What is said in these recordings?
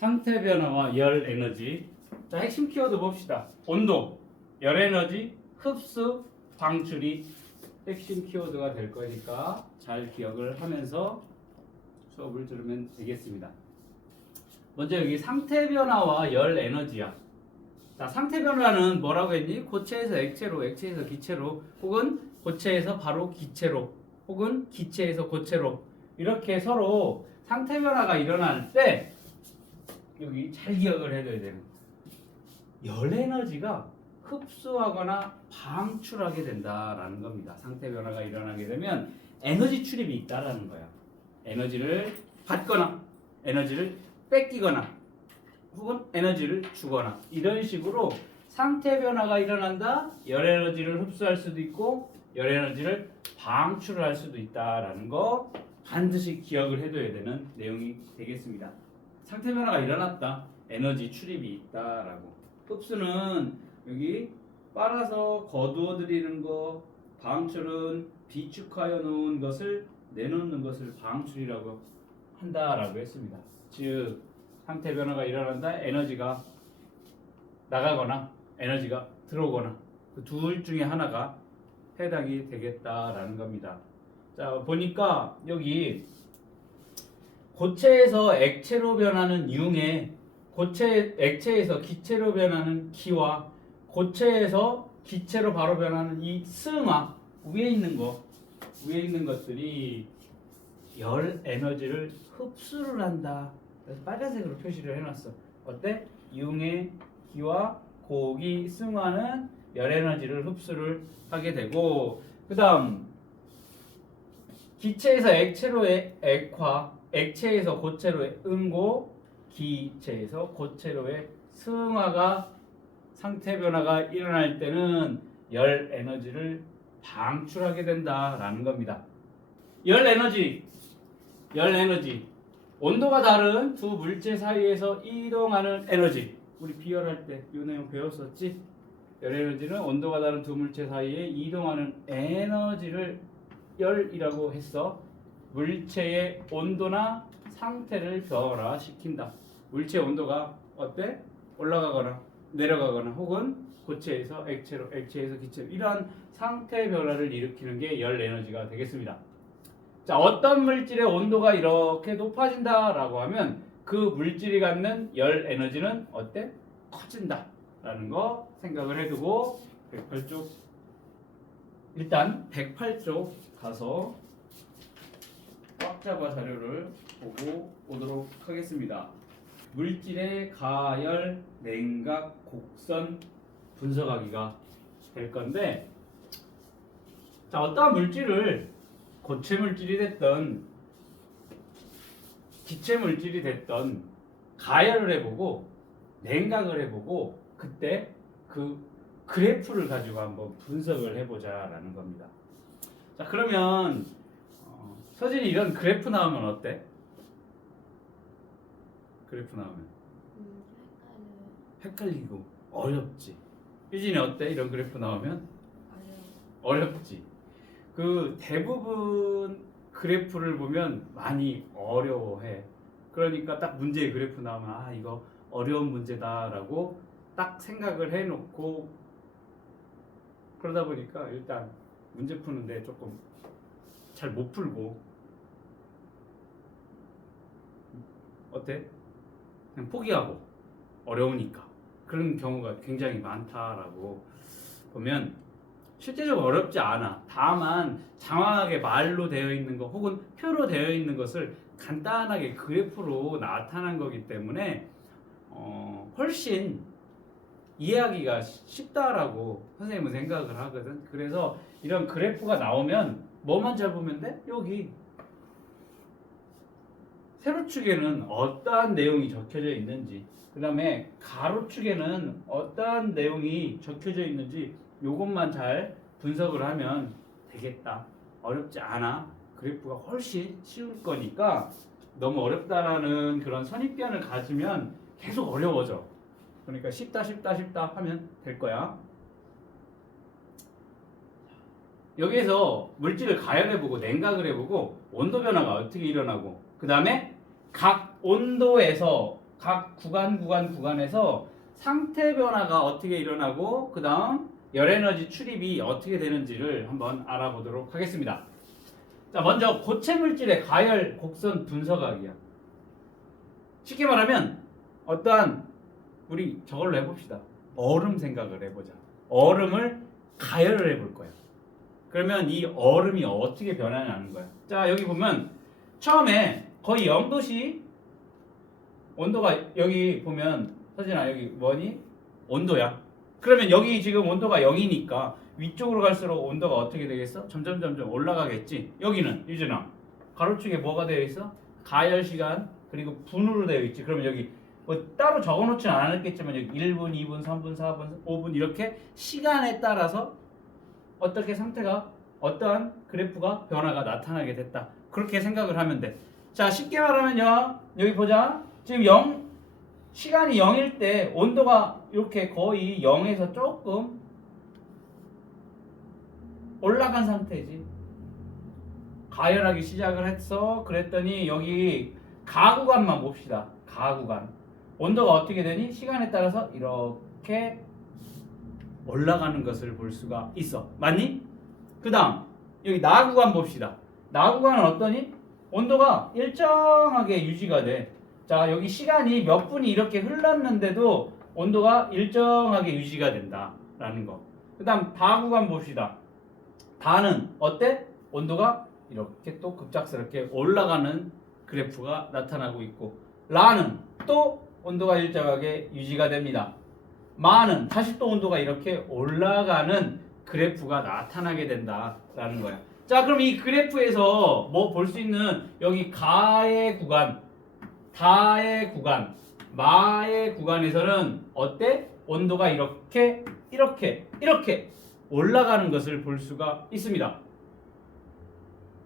상태 변화와 열 에너지. 자, 핵심 키워드 봅시다. 온도, 열 에너지, 흡수, 방출이 핵심 키워드가 될 거니까 잘 기억을 하면서 수업을 들으면 되겠습니다. 먼저 여기 상태 변화와 열 에너지야. 자, 상태 변화는 뭐라고 했니? 고체에서 액체로, 액체에서 기체로, 혹은 고체에서 바로 기체로, 혹은 기체에서 고체로, 이렇게 서로 상태 변화가 일어날 때 여기 잘 기억을 해둬야 되는 거예요. 열 에너지가 흡수하거나 방출하게 된다라는 겁니다. 상태 변화가 일어나게 되면 에너지 출입이 있다라는 거야. 에너지를 받거나 에너지를 뺏기거나 혹은 에너지를 주거나 이런 식으로 상태 변화가 일어난다. 열 에너지를 흡수할 수도 있고 열 에너지를 방출을 할 수도 있다라는 거 반드시 기억을 해둬야 되는 내용이 되겠습니다. 상태 변화가 일어났다. 에너지 출입이 있다라고. 흡수는 여기 빨아서 거두어 들이는 거, 방출은 비축하여 놓은 것을 내놓는 것을 방출이라고 한다라고 했습니다. 즉 상태 변화가 일어난다. 에너지가 나가거나 에너지가 들어오거나 그 둘 중에 하나가 해당이 되겠다라는 겁니다. 자, 보니까 여기 고체에서 액체로 변하는 융에 액체에서 기체로 변하는 기와 고체에서 기체로 바로 변하는 이 승화 위에 있는 것들이 열 에너지를 흡수를 한다. 그래서 빨간색으로 표시를 해놨어. 어때? 융의 기와 고기 승화는 열 에너지를 흡수를 하게 되고, 그다음 기체에서 액체로의 액화, 액체에서 고체로의 응고, 기체에서 고체로의 승화가 상태 변화가 일어날 때는 열 에너지를 방출하게 된다라는 겁니다. 열 에너지, 온도가 다른 두 물체 사이에서 이동하는 에너지. 우리 비열할 때 이 내용 배웠었지? 열 에너지는 온도가 다른 두 물체 사이에 이동하는 에너지를 열이라고 했어. 물체의 온도나 상태를 변화시킨다. 물체의 온도가 어때? 올라가거나 내려가거나 혹은 고체에서 액체로, 액체에서 기체로 이러한 상태 변화를 일으키는 게 열 에너지가 되겠습니다. 자, 어떤 물질의 온도가 이렇게 높아진다라고 하면 그 물질이 갖는 열 에너지는 어때? 커진다 라는 거 생각을 해두고 108쪽 일단 108쪽 가서 꽉 잡아 자료를 보고 오도록 하겠습니다. 물질의 가열, 냉각, 곡선 분석하기가 될 건데, 자, 어떠한 물질을 고체 물질이 됐던 기체 물질이 됐던 가열을 해보고 냉각을 해보고 그때 그 그래프를 가지고 한번 분석을 해보자라는 겁니다. 자, 그러면 서진이 이런 그래프 나오면 어때? 그래프 나오면 헷갈리고 어렵지. 유진이 어때? 이런 그래프 나오면 어렵지. 그 대부분 그래프를 보면 많이 어려워해. 그러니까 딱 문제의 그래프 나오면 아, 이거 어려운 문제다라고 딱 생각을 해놓고 그러다 보니까 일단 문제 푸는데 조금 잘 못 풀고 어때? 그냥 포기하고 어려우니까 그런 경우가 굉장히 많다라고 보면 실제적으로 어렵지 않아. 다만 장황하게 말로 되어 있는 것 혹은 표로 되어 있는 것을 간단하게 그래프로 나타난 거기 때문에 훨씬 이해하기가 쉽다라고 선생님은 생각을 하거든. 그래서 이런 그래프가 나오면 뭐만 잘 보면 돼? 여기 세로축에는 어떠한 내용이 적혀져 있는지, 그 다음에 가로축에는 어떠한 내용이 적혀져 있는지 요것만 잘 분석을 하면 되겠다. 어렵지 않아. 그래프가 훨씬 쉬울 거니까 너무 어렵다라는 그런 선입견을 가지면 계속 어려워져. 그러니까 쉽다 하면 될 거야. 여기에서 물질을 가열해보고 냉각을 해보고 온도 변화가 어떻게 일어나고 그 다음에 각 온도에서 각 구간에서 상태 변화가 어떻게 일어나고 그 다음 열에너지 출입이 어떻게 되는지를 한번 알아보도록 하겠습니다. 자, 먼저 고체 물질의 가열 곡선 분석하기야. 쉽게 말하면 어떠한 우리 저걸로 해봅시다. 얼음 생각을 해보자. 얼음을 가열을 해볼 거야. 그러면 이 얼음이 어떻게 변하냐는 거야. 자, 여기 보면 처음에 거의 0도씨 온도가 여기 보면 서진아 여기 뭐니? 온도야. 그러면 여기 지금 온도가 0이니까 위쪽으로 갈수록 온도가 어떻게 되겠어? 점점 올라가겠지. 여기는 유진아 가로축에 뭐가 되어 있어? 가열 시간 그리고 분으로 되어 있지. 그러면 여기 뭐 따로 적어놓지는 않았겠지만 여기 1분, 2분, 3분, 4분, 5분 이렇게 시간에 따라서 어떻게 상태가 어떠한 그래프가 변화가 나타나게 됐다. 그렇게 생각을 하면 돼. 자, 쉽게 말하면요. 여기 보자. 지금 0 시간이 0일 때 온도가 이렇게 거의 0에서 조금 올라간 상태지. 가열하기 시작을 했어. 그랬더니 여기 가구간만 봅시다. 가구간. 온도가 어떻게 되니? 시간에 따라서 이렇게 올라가는 것을 볼 수가 있어. 맞니? 그 다음 여기 나구간 봅시다. 나구간은 어떠니? 온도가 일정하게 유지가 돼. 자, 여기 시간이 몇 분이 이렇게 흘렀는데도 온도가 일정하게 유지가 된다라는 거. 그 다음 다구간 봅시다. 다는 어때? 온도가 이렇게 또 급작스럽게 올라가는 그래프가 나타나고 있고, 라는 또 온도가 일정하게 유지가 됩니다. 마는 다시 또 온도가 이렇게 올라가는 그래프가 나타나게 된다라는 거야. 자, 그럼 이 그래프에서 뭐 볼 수 있는 여기 가의 구간, 다의 구간, 마의 구간에서는 어때? 온도가 이렇게 올라가는 것을 볼 수가 있습니다.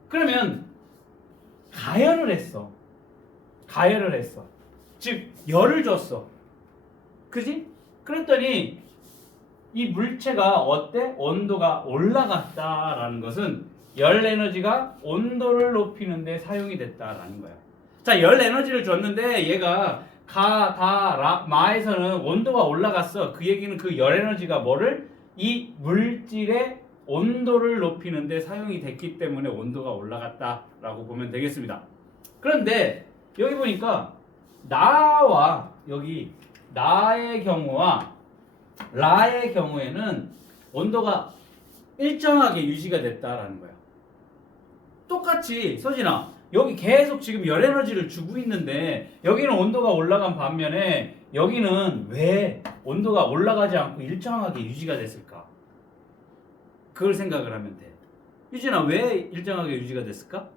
그러면 가열을 했어. 즉 열을 줬어. 그지? 그랬더니 이 물체가 어때? 온도가 올라갔다라는 것은 열 에너지가 온도를 높이는 데 사용이 됐다라는 거야. 자, 열 에너지를 줬는데 얘가 가, 다, 라, 마에서는 온도가 올라갔어. 그 얘기는 그 열 에너지가 뭐를? 이 물질의 온도를 높이는 데 사용이 됐기 때문에 온도가 올라갔다라고 보면 되겠습니다. 그런데 여기 보니까 나와 여기 나의 경우와 라의 경우에는 온도가 일정하게 유지가 됐다라는 거야. 똑같이 서진아 여기 계속 지금 열 에너지를 주고 있는데 여기는 온도가 올라간 반면에 여기는 왜 온도가 올라가지 않고 일정하게 유지가 됐을까? 그걸 생각을 하면 돼. 유진아 왜 일정하게 유지가 됐을까?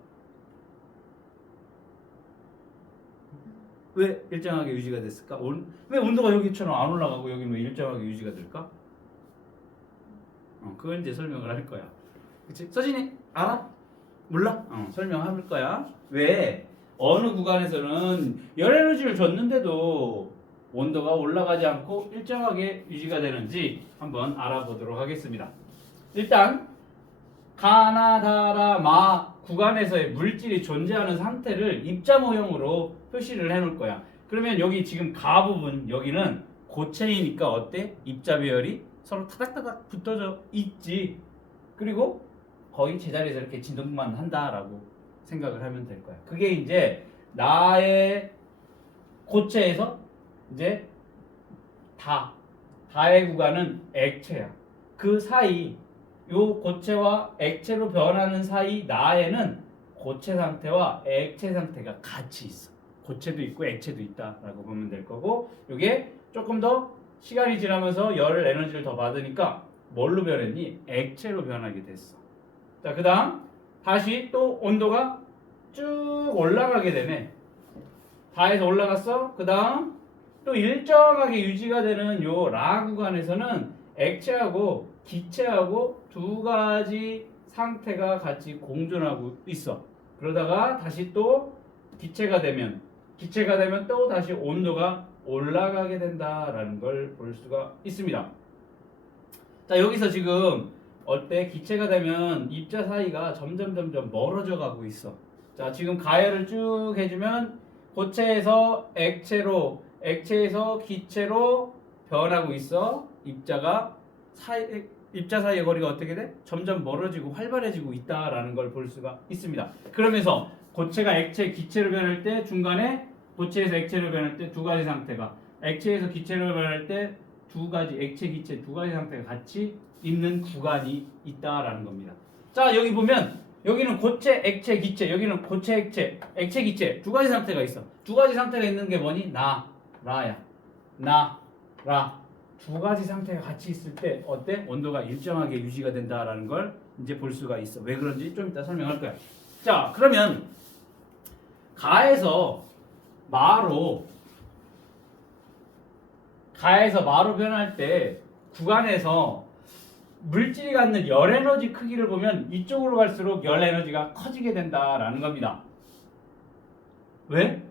왜 일정하게 유지가 됐을까? 왜 온도가 여기처럼 안 올라가고 여기는 왜 일정하게 유지가 될까? 그건 이제 설명을 할 거야. 그치? 서진이 알아? 몰라? 설명할 거야. 왜 어느 구간에서는 열 에너지를 줬는데도 온도가 올라가지 않고 일정하게 유지가 되는지 한번 알아보도록 하겠습니다. 일단 가나다라 마 구간에서의 물질이 존재하는 상태를 입자 모형으로 표시를 해놓을 거야. 그러면 여기 지금 가 부분 여기는 고체이니까 어때? 입자 배열이 서로 타닥타닥 붙어져 있지. 그리고 거의 제자리에서 이렇게 진동만 한다라고 생각을 하면 될 거야. 그게 이제 나의 고체에서 이제 다의 구간은 액체야. 그 사이 요 고체와 액체로 변하는 사이 나에는 고체 상태와 액체 상태가 같이 있어. 고체도 있고 액체도 있다라고 보면 될 거고, 이게 조금 더 시간이 지나면서 열 에너지를 더 받으니까 뭘로 변했니? 액체로 변하게 됐어. 자, 그 다음 다시 또 온도가 쭉 올라가게 되네. 다에서 올라갔어. 그 다음 또 일정하게 유지가 되는 요 라 구간에서는 액체하고 기체하고 두 가지 상태가 같이 공존하고 있어. 그러다가 다시 또 기체가 되면 또 다시 온도가 올라가게 된다라는 걸 볼 수가 있습니다. 자, 여기서 지금 어때? 기체가 되면 입자 사이가 점점 멀어져 가고 있어. 자, 지금 가열을 쭉 해주면 고체에서 액체로 액체에서 기체로 변하고 있어. 입자 사이의 거리가 어떻게 돼? 점점 멀어지고 활발해지고 있다라는 걸 볼 수가 있습니다. 그러면서 고체가 액체, 기체로 변할 때 중간에 고체에서 액체로 변할 때 두 가지 상태가 액체에서 기체로 변할 때 두 가지 액체, 기체 두 가지 상태가 같이 있는 구간이 있다라는 겁니다. 자, 여기 보면 여기는 고체, 액체, 기체, 여기는 고체, 액체, 액체, 기체 두 가지 상태가 있어. 두 가지 상태가 있는 게 뭐니? 나, 라야. 나, 라. 두 가지 상태가 같이 있을 때 어때? 온도가 일정하게 유지가 된다라는 걸 이제 볼 수가 있어. 왜 그런지 좀 이따 설명할 거야. 자, 그러면 가에서 마로 변할 때 구간에서 물질이 갖는 열 에너지 크기를 보면 이쪽으로 갈수록 열 에너지가 커지게 된다라는 겁니다. 왜?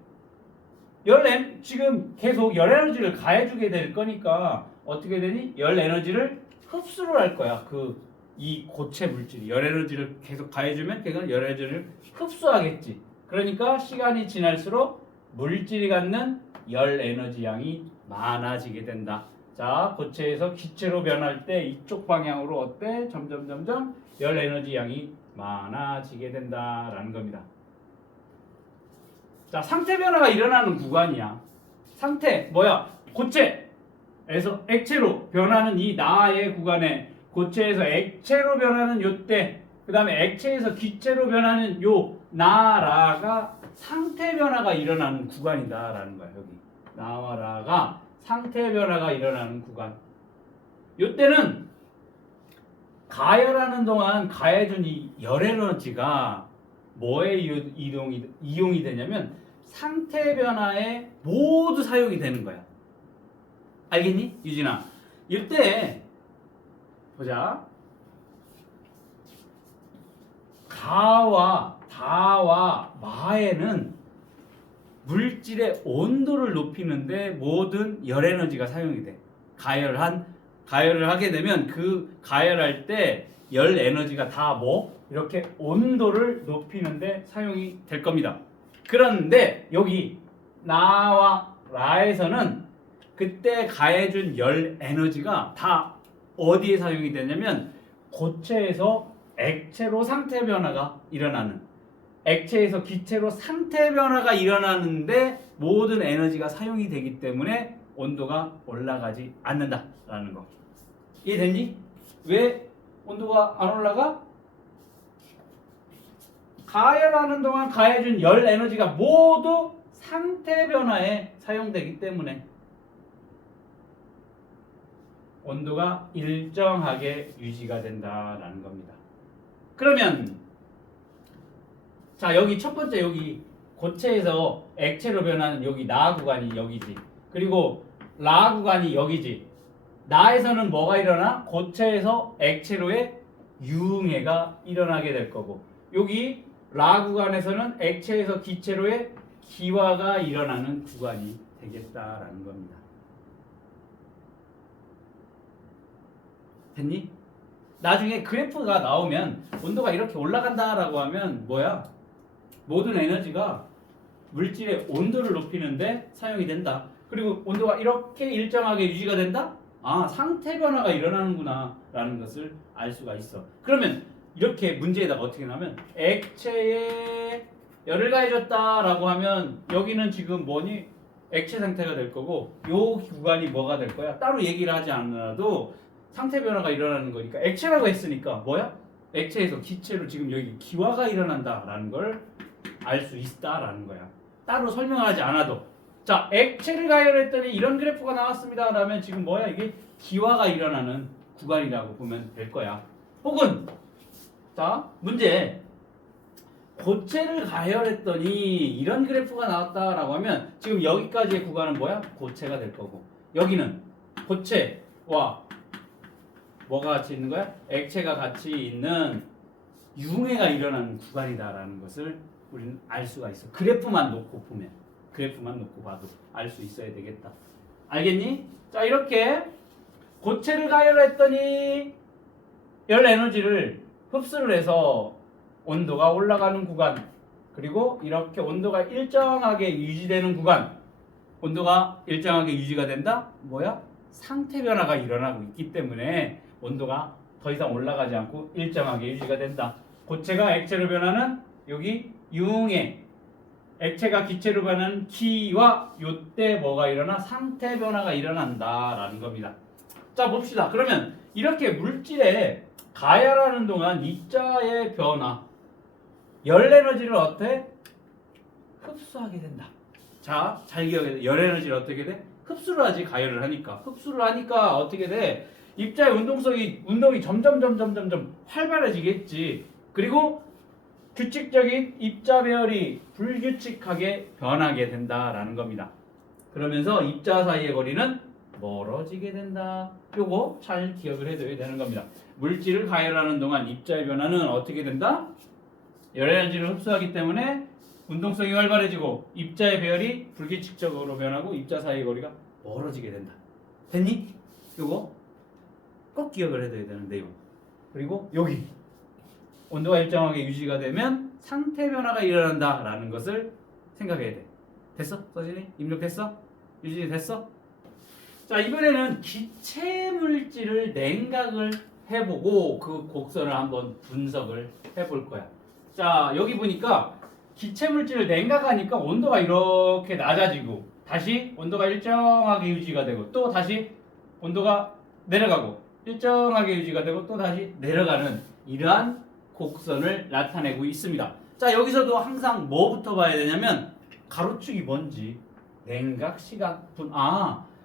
지금 계속 열 에너지를 가해주게 될 거니까 어떻게 되니? 열 에너지를 흡수를 할 거야. 이 고체 물질이 열 에너지를 계속 가해주면 걔는 열 에너지를 흡수하겠지. 그러니까 시간이 지날수록 물질이 갖는 열 에너지 양이 많아지게 된다. 자, 고체에서 기체로 변할 때 이쪽 방향으로 어때? 점점 열 에너지 양이 많아지게 된다라는 겁니다. 자, 상태 변화가 일어나는 구간이야. 상태 뭐야? 고체에서 액체로 변하는 이 나의 구간에 고체에서 액체로 변하는 요때, 그 다음에 액체에서 기체로 변하는 요 나라가 상태 변화가 일어나는 구간이다라는 거야. 여기 나와 라가 상태 변화가 일어나는 구간. 요때는 가열하는 동안 가해준 이 열 에너지가 뭐에 이용이 되냐면 상태 변화에 모두 사용이 되는 거야. 알겠니? 유진아. 이때 보자. 가와 다와 마에는 물질의 온도를 높이는데 모든 열 에너지가 사용이 돼. 가열을 하게 되면 그 가열할 때 열 에너지가 다 이렇게 온도를 높이는데 사용이 될 겁니다. 그런데 여기 나와 라에서는 그때 가해준 열 에너지가 다 어디에 사용이 되냐면 고체에서 액체로 상태 변화가 일어나는, 액체에서 기체로 상태 변화가 일어나는데 모든 에너지가 사용이 되기 때문에 온도가 올라가지 않는다라는 거. 이해됐니? 왜 온도가 안 올라가? 가열하는 동안 가해준 열 에너지가 모두 상태 변화에 사용되기 때문에 온도가 일정하게 유지가 된다라는 겁니다. 그러면 자, 여기 첫 번째 여기 고체에서 액체로 변하는 여기 나 구간이 여기지. 그리고 라 구간이 여기지. 나에서는 뭐가 일어나? 고체에서 액체로의 유흥해가 일어나게 될 거고, 여기 라 구간에서는 액체에서 기체로의 기화가 일어나는 구간이 되겠다라는 겁니다. 됐니? 나중에 그래프가 나오면 온도가 이렇게 올라간다라고 하면 뭐야? 모든 에너지가 물질의 온도를 높이는데 사용이 된다. 그리고 온도가 이렇게 일정하게 유지가 된다? 아, 상태 변화가 일어나는구나 라는 것을 알 수가 있어. 그러면 이렇게 문제에다가 어떻게 나면 액체에 열을 가해줬다라고 하면 여기는 지금 뭐니? 액체 상태가 될 거고, 요 구간이 뭐가 될 거야? 따로 얘기를 하지 않아도 상태 변화가 일어나는 거니까 액체라고 했으니까 뭐야? 액체에서 기체로 지금 여기 기화가 일어난다라는 걸 알 수 있다라는 거야. 따로 설명하지 않아도. 자, 액체를 가열했더니 이런 그래프가 나왔습니다. 라면 지금 뭐야? 이게 기화가 일어나는 구간이라고 보면 될 거야. 혹은 자, 문제. 고체를 가열했더니 이런 그래프가 나왔다라고 하면 지금 여기까지의 구간은 뭐야? 고체가 될 거고, 여기는 고체와 뭐가 같이 있는 거야? 액체가 같이 있는 융해가 일어나는 구간이다라는 것을 우리는 알 수가 있어. 그래프만 놓고 보면, 그래프만 놓고 봐도 알 수 있어야 되겠다. 알겠니? 자, 이렇게 고체를 가열했더니 열 에너지를 흡수를 해서 온도가 올라가는 구간, 그리고 이렇게 온도가 일정하게 유지되는 구간, 온도가 일정하게 유지가 된다? 뭐야? 상태 변화가 일어나고 있기 때문에 온도가 더 이상 올라가지 않고 일정하게 유지가 된다. 고체가 액체로 변하는 여기 융해, 액체가 기체로 변하는 기와 요때 뭐가 일어나? 상태 변화가 일어난다라는 겁니다. 자, 봅시다. 그러면 이렇게 물질에 가열하는 동안 입자의 변화, 열 에너지를 어때? 흡수하게 된다. 자, 잘 기억해야 돼. 열 에너지를 어떻게 돼? 흡수를 하지, 가열을 하니까. 흡수를 하니까 어떻게 돼? 입자의 운동이 점점 활발해지겠지. 그리고 규칙적인 입자 배열이 불규칙하게 변하게 된다라는 겁니다. 그러면서 입자 사이의 거리는 멀어지게 된다. 요거 잘 기억을 해둬야 되는 겁니다. 물질을 가열하는 동안 입자의 변화는 어떻게 된다? 열 에너지를 흡수하기 때문에 운동성이 활발해지고 입자의 배열이 불규칙적으로 변하고 입자 사이의 거리가 멀어지게 된다. 됐니? 요거 꼭 기억을 해둬야 되는 내용. 그리고 여기 온도가 일정하게 유지가 되면 상태 변화가 일어난다라는 것을 생각해야 돼. 됐어? 서진이? 입력됐어? 유진이 됐어? 자, 이번에는 기체 물질을 냉각을 해보고 그 곡선을 한번 분석을 해볼 거야. 자, 여기 보니까 기체 물질을 냉각하니까 온도가 이렇게 낮아지고 다시 온도가 일정하게 유지가 되고 또 다시 온도가 내려가고 일정하게 유지가 되고 또 다시 내려가는 이러한 곡선을 나타내고 있습니다. 자, 여기서도 항상 뭐부터 봐야 되냐면 가로축이 뭔지 냉각 시간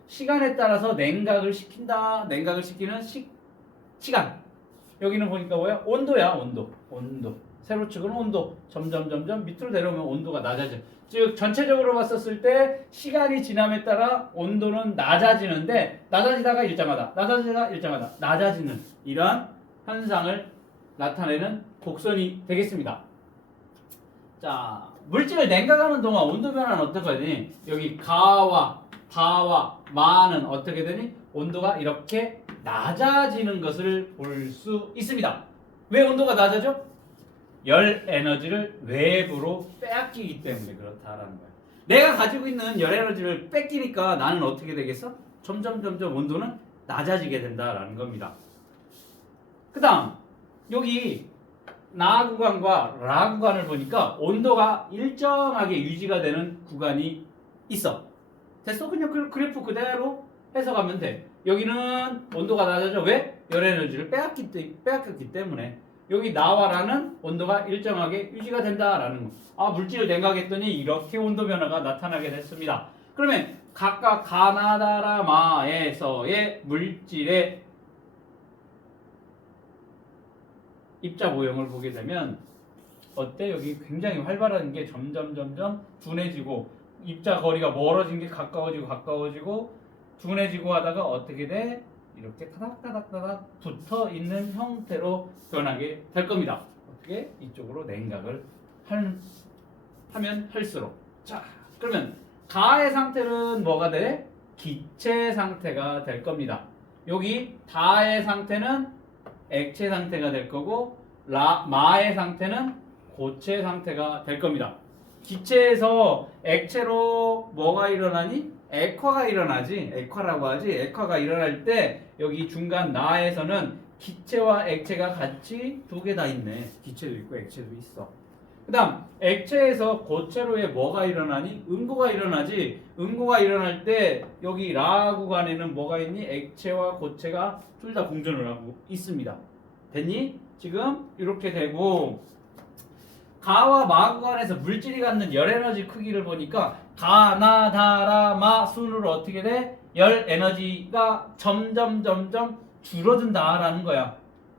시간에 따라서 냉각을 시킨다. 냉각을 시키는 시간. 여기는 보니까 뭐야? 온도야. 온도. 세로축은 온도. 점점 밑으로 내려오면 온도가 낮아져. 즉 전체적으로 봤었을 때 시간이 지남에 따라 온도는 낮아지는데 낮아지다가 일정하다. 낮아지는 이러한 현상을 나타내는 곡선이 되겠습니다. 자, 물질을 냉각하는 동안 온도 변화는 어떻게 되니? 여기 가와 다와 마는 어떻게 되니? 온도가 이렇게 낮아지는 것을 볼 수 있습니다. 왜 온도가 낮아져? 열 에너지를 외부로 빼앗기기 때문에 그렇다라는 거야. 내가 가지고 있는 열 에너지를 뺏기니까 나는 어떻게 되겠어? 점점 온도는 낮아지게 된다라는 겁니다. 그 다음 여기 나 구간과 라 구간을 보니까 온도가 일정하게 유지가 되는 구간이 있어. 됐어? 그냥 그래프 그대로 해석하면 돼. 여기는 온도가 낮아져. 왜? 열 에너지를 빼앗겼기 때문에. 여기 나와 라는 온도가 일정하게 유지가 된다라는 거. 물질을 냉각했더니 이렇게 온도 변화가 나타나게 됐습니다. 그러면 각각 가나다라마에서의 물질의 입자 모형을 보게 되면 어때? 여기 굉장히 활발한 게 점점 둔해지고 입자 거리가 멀어진 게 가까워지고 둔해지고 하다가 어떻게 돼? 이렇게 타닥 붙어 있는 형태로 변하게 될 겁니다. 어떻게? 이쪽으로 냉각을 하면 할수록. 자, 그러면 가의 상태는 뭐가 돼? 기체 상태가 될 겁니다. 여기 다의 상태는 액체 상태가 될 거고 마의 상태는 고체 상태가 될 겁니다. 기체에서 액체로 뭐가 일어나니? 액화가 일어나지. 액화라고 하지. 액화가 일어날 때 여기 중간 나에서는 기체와 액체가 같이 두 개 다 있네. 기체도 있고 액체도 있어. 그 다음 액체에서 고체로의 뭐가 일어나니? 응고가 일어나지. 응고가 일어날 때 여기 라 구간에는 뭐가 있니? 액체와 고체가 둘 다 공존을 하고 있습니다. 됐니? 지금 이렇게 되고 가와 마 구간에서 물질이 갖는 열 에너지 크기를 보니까 가나 다라 마 순으로 어떻게 돼? 열 에너지가 점점 줄어든다라는 거야.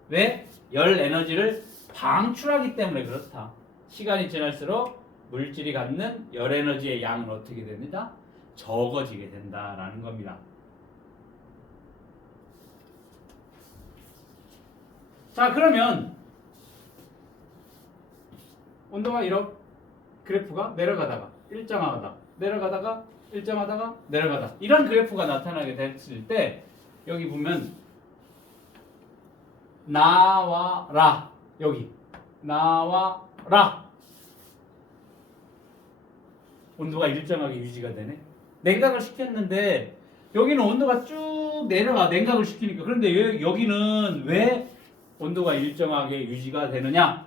왜? 열 에너지를 방출하기 때문에 그렇다. 시간이 지날수록 물질이 갖는 열 에너지의 양은 어떻게 됩니다? 적어지게 된다라는 겁니다. 자, 그러면 온도가 이렇게 그래프가 내려가다가 내려가다가 이런 그래프가 나타나게 됐을 때 여기 보면 나와 라 여기 나와 라 온도가 일정하게 유지가 되네. 냉각을 시켰는데 여기는 온도가 쭉 내려가 냉각을 시키니까. 그런데 여기는 왜 온도가 일정하게 유지가 되느냐?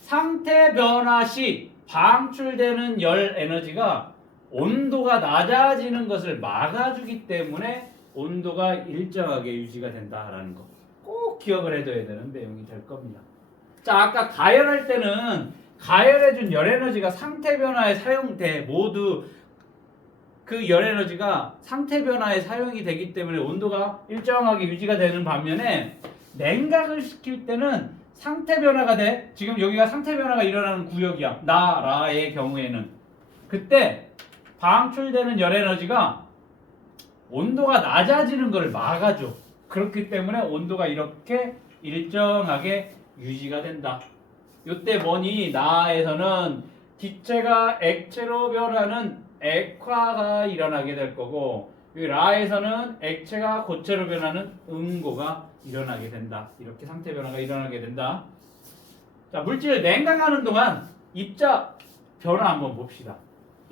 상태 변화 시 방출되는 열 에너지가 온도가 낮아지는 것을 막아주기 때문에 온도가 일정하게 유지가 된다라는 거 꼭 기억을 해둬야 되는 내용이 될 겁니다. 자, 아까 가열할 때는 가열해준 열 에너지가 상태 변화에 사용돼. 모두 그 열 에너지가 상태 변화에 사용이 되기 때문에 온도가 일정하게 유지가 되는 반면에 냉각을 시킬 때는 상태 변화가 돼. 지금 여기가 상태 변화가 일어나는 구역이야. 라의 경우에는 그때 방출되는 열 에너지가 온도가 낮아지는 걸 막아줘. 그렇기 때문에 온도가 이렇게 일정하게 유지가 된다. 이때 뭐니? 나에서는 기체가 액체로 변하는 액화가 일어나게 될 거고, 여기 라에서는 액체가 고체로 변하는 응고가 일어나게 된다. 이렇게 상태 변화가 일어나게 된다. 자, 물질을 냉각하는 동안 입자 변화 한번 봅시다.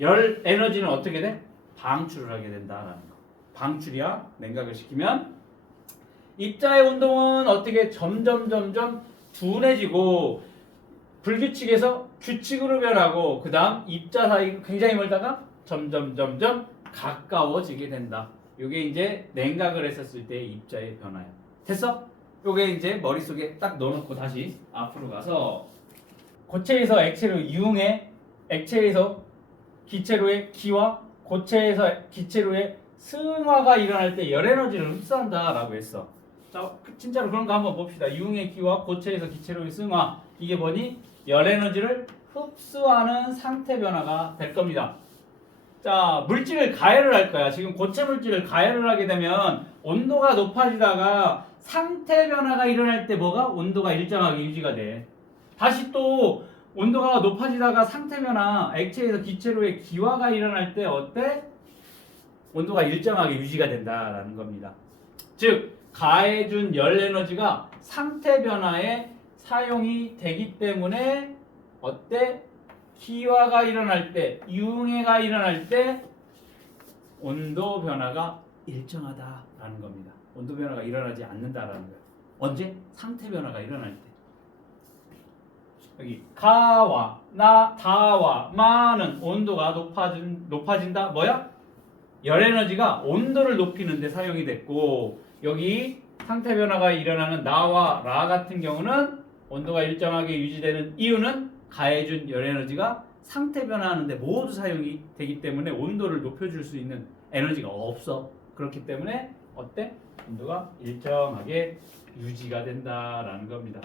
열 에너지는 어떻게 돼? 방출을 하게 된다라는 거. 방출이야. 냉각을 시키면 입자의 운동은 어떻게 점점 둔해지고 불규칙에서 규칙으로 변하고, 그 다음 입자 사이 굉장히 멀다가 점점 가까워지게 된다. 이게 이제 냉각을 했었을 때의 입자의 변화야. 됐어? 요게 이제 머릿속에 딱 넣어놓고 다시 앞으로 가서 고체에서 액체로 이용해, 액체에서 기체로의 기화, 고체에서 기체로의 승화가 일어날 때 열 에너지를 흡수한다라고 했어. 자, 진짜로 그런 거 한번 봅시다. 이용의 기화, 고체에서 기체로의 승화. 이게 뭐니? 열 에너지를 흡수하는 상태 변화가 될 겁니다. 자, 물질을 가열을 할 거야. 지금 고체 물질을 가열을 하게 되면 온도가 높아지다가 상태 변화가 일어날 때 뭐가? 온도가 일정하게 유지가 돼. 다시 또 온도가 높아지다가 상태 변화, 액체에서 기체로의 기화가 일어날 때 어때? 온도가 일정하게 유지가 된다라는 겁니다. 즉, 가해준 열 에너지가 상태 변화에 사용이 되기 때문에 어때? 기화가 일어날 때, 융해가 일어날 때 온도 변화가 일정하다라는 겁니다. 온도 변화가 일어나지 않는다라는 거예요. 언제? 상태 변화가 일어날 때. 여기 가와 나, 다와 마는 온도가 높아진다. 뭐야? 열 에너지가 온도를 높이는 데 사용이 됐고, 여기 상태 변화가 일어나는 나와 라 같은 경우는 온도가 일정하게 유지되는 이유는 가해준 열 에너지가 상태 변화하는데 모두 사용이 되기 때문에 온도를 높여줄 수 있는 에너지가 없어. 그렇기 때문에 어때? 온도가 일정하게 유지가 된다라는 겁니다.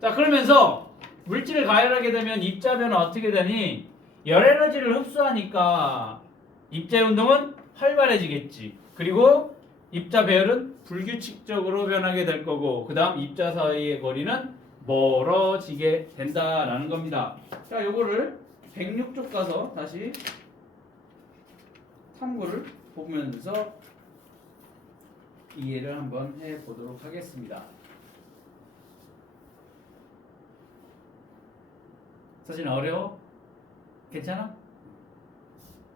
자, 그러면서 물질을 가열하게 되면 입자 변화 어떻게 되니? 열 에너지를 흡수하니까 입자의 운동은 활발해지겠지. 그리고 입자 배열은 불규칙적으로 변하게 될 거고, 그 다음 입자 사이의 거리는 멀어지게 된다라는 겁니다. 자, 요거를 106쪽 가서 다시 탐구를 보면서 이해를 한번 해보도록 하겠습니다. 서진 어려워? 괜찮아?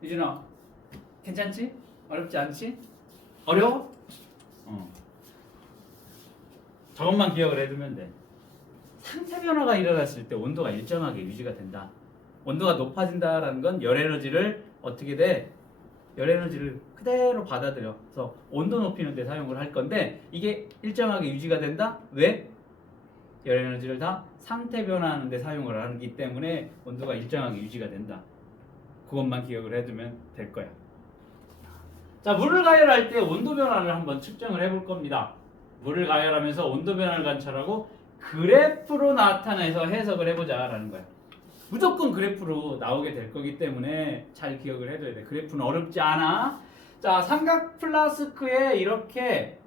유진아 괜찮지? 어렵지 않지? 어려워? 저것만 기억을 해두면 돼. 상태 변화가 일어났을 때 온도가 일정하게 유지가 된다. 온도가 높아진다라는 건 열 에너지를 어떻게 돼? 열 에너지를 그대로 받아들여. 그래서 온도 높이는 데 사용을 할 건데 이게 일정하게 유지가 된다? 왜? 열 에너지를 다 상태 변화하는 데 사용을 하기 때문에 온도가 일정하게 유지가 된다. 그것만 기억을 해두면 될 거야. 자, 물을 가열할 때 온도 변화를 한번 측정을 해볼 겁니다. 물을 가열하면서 온도 변화를 관찰하고 그래프로 나타내서 해석을 해보자라는 거야. 무조건 그래프로 나오게 될 거기 때문에 잘 기억을 해둬야 돼. 그래프는 어렵지 않아. 자, 삼각 플라스크에 이렇게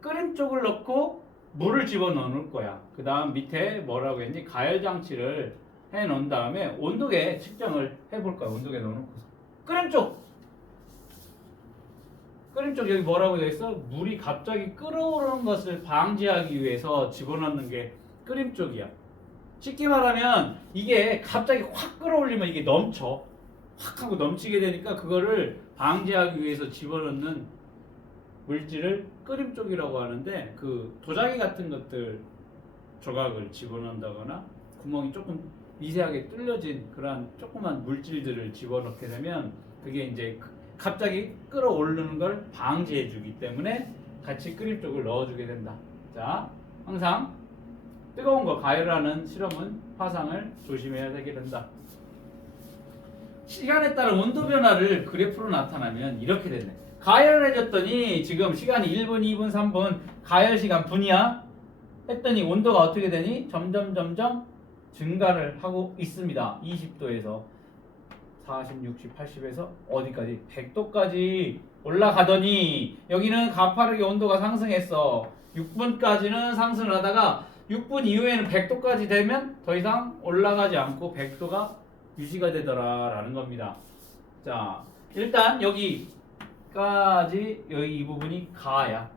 끓인 쪽을 넣고 물을 집어넣어 놓을 거야. 그 다음 밑에 뭐라고 했니? 가열 장치를 해 놓은 다음에 온도계 측정을 해볼 거야. 온도계 넣어놓고서 끓인 쪽 여기 뭐라고 되어 있어? 물이 갑자기 끓어오르는 것을 방지하기 위해서 집어넣는 게 끓임 쪽이야. 쉽게 말하면 이게 갑자기 확 끓어올리면 이게 넘쳐. 확 하고 넘치게 되니까 그거를 방지하기 위해서 집어넣는 물질을 끓임 쪽이라고 하는데 그 도자기 같은 것들 조각을 집어넣는다거나 구멍이 조금 미세하게 뚫려진 그런 조그만 물질들을 집어넣게 되면 그게 이제 갑자기 끓어오르는 걸 방지해 주기 때문에 같이 끓임 쪽을 넣어주게 된다. 자, 항상 뜨거운 거 가열하는 실험은 화상을 조심해야 되게 된다. 시간에 따른 온도 변화를 그래프로 나타나면 이렇게 되네. 가열해졌더니 지금 시간이 1분, 2분, 3분 가열 시간 분이야. 했더니 온도가 어떻게 되니? 점점 증가를 하고 있습니다. 20도에서 40, 60, 80에서 어디까지? 100도까지 올라가더니 여기는 가파르게 온도가 상승했어. 6분까지는 상승을 하다가 6분 이후에는 100도까지 되면 더 이상 올라가지 않고 100도가 유지가 되더라 라는 겁니다. 자, 일단 여기까지 여기 이 부분이 가야.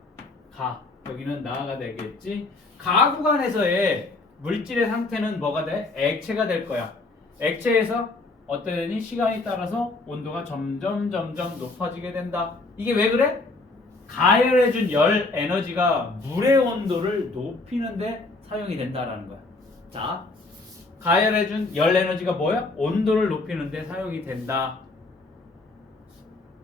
가. 여기는 나가 되겠지. 가 구간에서의 물질의 상태는 뭐가 돼? 액체가 될 거야. 액체에서 어떻게 되니? 시간이 따라서 온도가 점점 높아지게 된다. 이게 왜 그래? 가열해준 열 에너지가 물의 온도를 높이는데 사용이 된다라는 거야. 자, 가열해준 열 에너지가 뭐야? 온도를 높이는데 사용이 된다.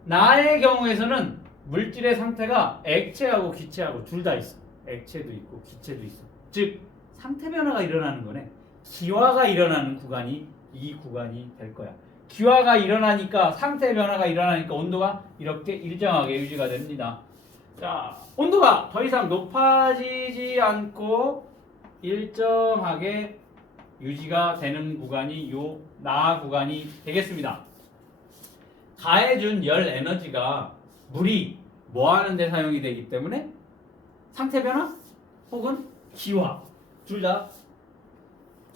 나의 경우에서는 물질의 상태가 액체하고 기체하고 둘 다 있어. 액체도 있고 기체도 있어. 즉 상태 변화가 일어나는 거네. 기화가 일어나는 구간이 이 구간이 될 거야. 기화가 일어나니까 상태 변화가 일어나니까 온도가 이렇게 일정하게 유지가 됩니다. 자, 온도가 더 이상 높아지지 않고 일정하게 유지가 되는 구간이 요 나 구간이 되겠습니다. 가해준 열 에너지가 물이 뭐 하는데 사용이 되기 때문에 상태 변화 혹은 기화 둘 다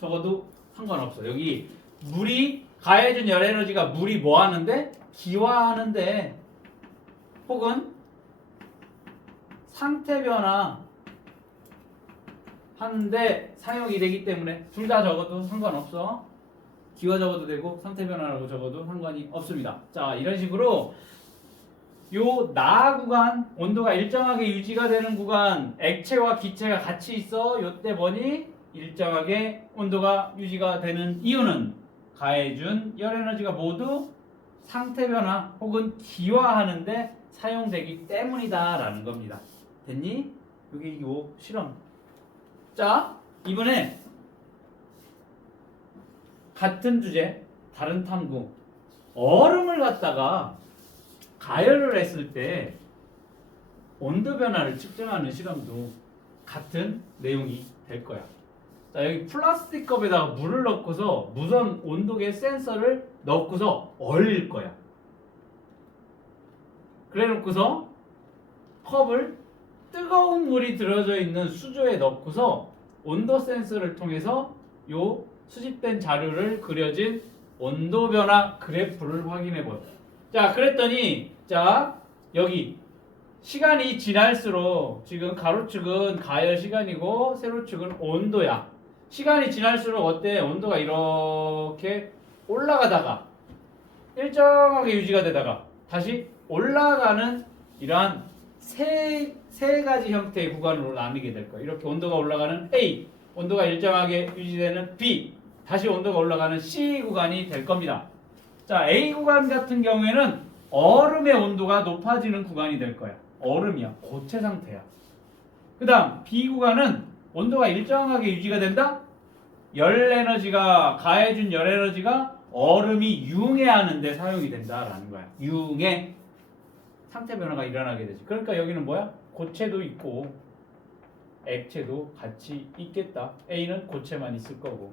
적어도 상관없어. 여기 물이 가해준 열 에너지가 물이 뭐 하는데 기화하는데 혹은 상태 변화 하는데 사용이 되기 때문에 둘 다 적어도 상관없어. 기화 적어도 되고 상태 변화라고 적어도 상관이 없습니다. 자, 이런 식으로 요 나 구간 온도가 일정하게 유지가 되는 구간 액체와 기체가 같이 있어. 요때 뭐니? 일정하게 온도가 유지가 되는 이유는 가해준 열 에너지가 모두 상태 변화 혹은 기화하는데 사용되기 때문이다 라는 겁니다. 됐니? 여기 요 실험. 자, 이번에 같은 주제 다른 탐구 얼음을 갖다가 가열을 했을 때 온도 변화를 측정하는 실험도 같은 내용이 될 거야. 자, 여기 플라스틱 컵에다가 물을 넣고서 무선 온도계 센서를 넣고서 얼릴 거야. 그래 놓고서 컵을 뜨거운 물이 들어져 있는 수조에 넣고서 온도 센서를 통해서 요 수집된 자료를 그려진 온도 변화 그래프를 확인해 보자. 자, 그랬더니 자, 여기 시간이 지날수록 지금 가로축은 가열 시간이고 세로축은 온도야. 시간이 지날수록 어때? 온도가 이렇게 올라가다가 일정하게 유지가 되다가 다시 올라가는 이러한 세 가지 형태의 구간으로 나뉘게 될 거예요. 이렇게 온도가 올라가는 A, 온도가 일정하게 유지되는 B, 다시 온도가 올라가는 C 구간이 될 겁니다. 자, A 구간 같은 경우에는 얼음의 온도가 높아지는 구간이 될 거야. 얼음이야. 고체 상태야. 그 다음 B 구간은 온도가 일정하게 유지가 된다? 열 에너지가 가해준 열 에너지가 얼음이 융해하는 데 사용이 된다라는 거야. 융해. 상태 변화가 일어나게 되지. 그러니까 여기는 뭐야? 고체도 있고 액체도 같이 있겠다. A는 고체만 있을 거고.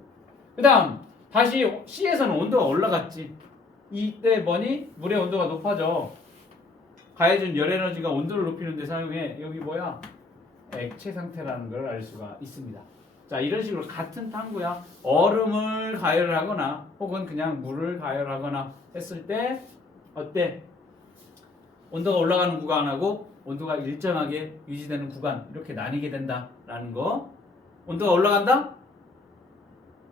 그 다음 다시 C에서는 온도가 올라갔지. 이때 뭐니? 물의 온도가 높아져. 가해준 열 에너지가 온도를 높이는 데 사용해. 여기 뭐야? 액체 상태라는 걸 알 수가 있습니다. 자, 이런 식으로 같은 탐구야. 얼음을 가열하거나 혹은 그냥 물을 가열하거나 했을 때 어때? 온도가 올라가는 구간하고 온도가 일정하게 유지되는 구간 이렇게 나뉘게 된다라는 거. 온도가 올라간다?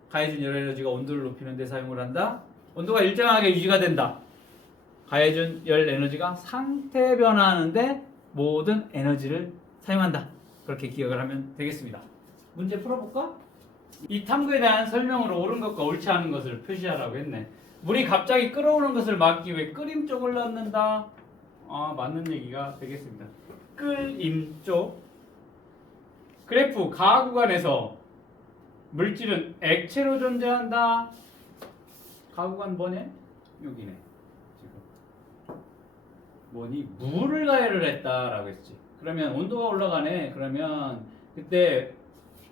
가해준 열 에너지가 온도를 높이는 데 사용을 한다. 온도가 일정하게 유지가 된다. 가해준 열 에너지가 상태 변화하는데 모든 에너지를 사용한다. 그렇게 기억을 하면 되겠습니다. 문제 풀어볼까? 이 탐구에 대한 설명으로 옳은 것과 옳지 않은 것을 표시하라고 했네. 물이 갑자기 끓어오는 것을 막기 위해 끓임 쪽을 넣는다. 맞는 얘기가 되겠습니다. 끓임 쪽. 그래프 가 구간에서 물질은 액체로 존재한다. 가 구간 뭐네? 여기네. 지금 뭐니? 물을 가열을 했다라고 했지. 그러면 온도가 올라가네. 그러면 그때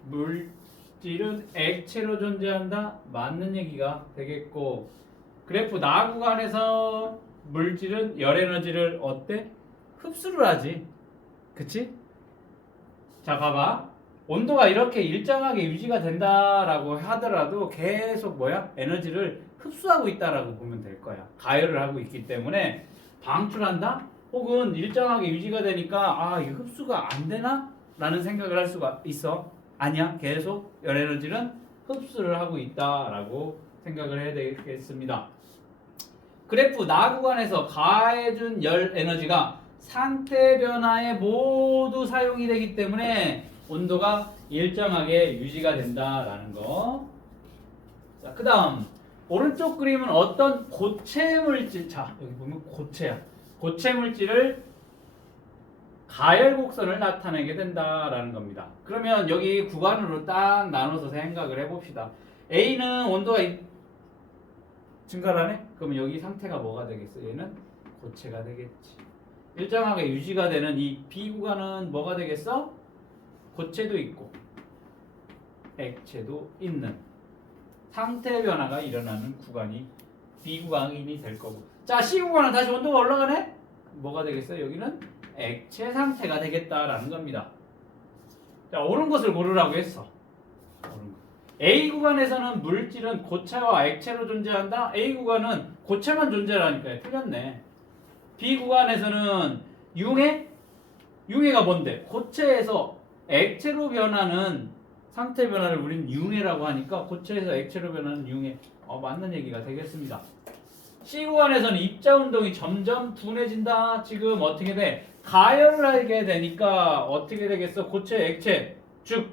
물질은 액체로 존재한다. 맞는 얘기가 되겠고, 그래프 나 구간에서 물질은 열 에너지를 어때? 흡수를 하지. 그치? 자, 봐봐. 온도가 이렇게 일정하게 유지가 된다라고 하더라도 계속 에너지를 흡수하고 있다라고 보면 될 거야. 가열을 하고 있기 때문에 방출한다? 혹은 일정하게 유지가 되니까 이거 흡수가 안 되나? 라는 생각을 할 수가 있어. 아니야. 계속 열 에너지는 흡수를 하고 있다라고 생각을 해야 되겠습니다. 그래프 나 구간에서 가해준 열 에너지가 상태 변화에 모두 사용이 되기 때문에 온도가 일정하게 유지가 된다라는 거. 자, 그 다음 오른쪽 그림은 어떤 고체 물질, 자 여기 보면 고체야. 고체 물질을 가열 곡선을 나타내게 된다라는 겁니다. 그러면 여기 구간으로 딱 나눠서 생각을 해봅시다. A는 온도가 증가하네? 그러면 여기 상태가 뭐가 되겠어? 얘는 고체가 되겠지. 일정하게 유지가 되는 이 B 구간은 뭐가 되겠어? 고체도 있고 액체도 있는 상태 변화가 일어나는 구간이 B 구간이 될 거고. 자, C 구간은 다시 온도가 올라가네? 뭐가 되겠어? 여기는 액체 상태가 되겠다라는 겁니다. 자, 옳은 것을 고르라고 했어. 옳은 것. A 구간에서는 물질은 고체와 액체로 존재한다. A 구간은 고체만 존재하니까 틀렸네. B 구간에서는 융해? 융해가 뭔데? 고체에서 액체로 변하는 상태 변화를 우리는 융해라고 하니까 고체에서 액체로 변하는 융해. 맞는 얘기가 되겠습니다. C 구간에서는 입자 운동이 점점 둔해진다. 지금 어떻게 돼? 가열을 하게 되니까 어떻게 되겠어? 고체, 액체. 즉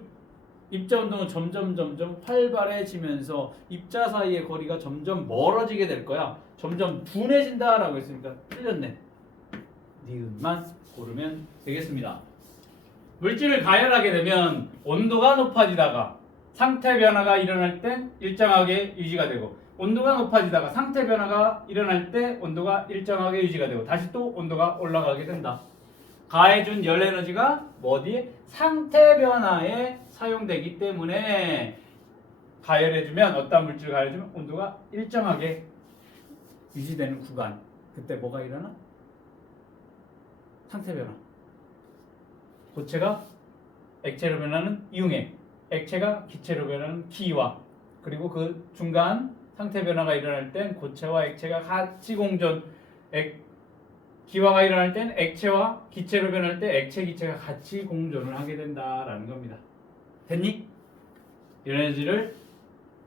입자 운동은 점점 활발해지면서 입자 사이의 거리가 점점 멀어지게 될 거야. 점점 둔해진다라고 했으니까 틀렸네. 니은만 고르면 되겠습니다. 물질을 가열하게 되면 온도가 높아지다가 상태 변화가 일어날 땐 일정하게 유지가 되고, 온도가 높아지다가 상태 변화가 일어날 때 온도가 일정하게 유지가 되고, 다시 또 온도가 올라가게 된다. 가해준 열 에너지가 어디에? 상태 변화에 사용되기 때문에 가열해주면, 어떤 물질을 가열해주면 온도가 일정하게 유지되는 구간. 그때 뭐가 일어나? 상태 변화. 고체가 액체로 변하는 융해, 액체가 기체로 변하는 기화, 그리고 그 중간 상태 변화가 일어날 땐 고체와 액체가 같이 공존, 기화가 일어날 땐 액체와 기체로 변할 때 액체, 기체가 같이 공존을 하게 된다라는 겁니다. 됐니? 에너지를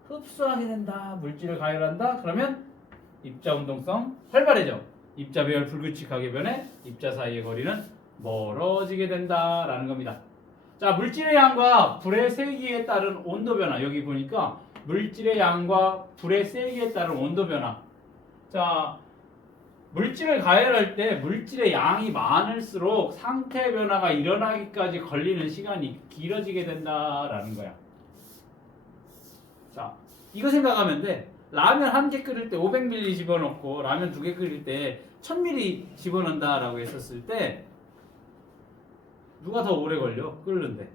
흡수하게 된다. 물질을 가열한다. 그러면 입자 운동성 활발해져. 입자 배열 불규칙하게 변해 입자 사이의 거리는 멀어지게 된다라는 겁니다. 자, 물질의 양과 불의 세기에 따른 온도 변화. 여기 보니까 물질의 양과 불의 세기에 따른 온도 변화. 자, 물질을 가열할 때 물질의 양이 많을수록 상태 변화가 일어나기까지 걸리는 시간이 길어지게 된다라는 거야. 자, 이거 생각하면 돼. 라면 한 개 끓일 때 500ml 집어넣고 라면 두 개 끓일 때 1000ml 집어넣는다라고 했었을 때 누가 더 오래 걸려? 끓는데.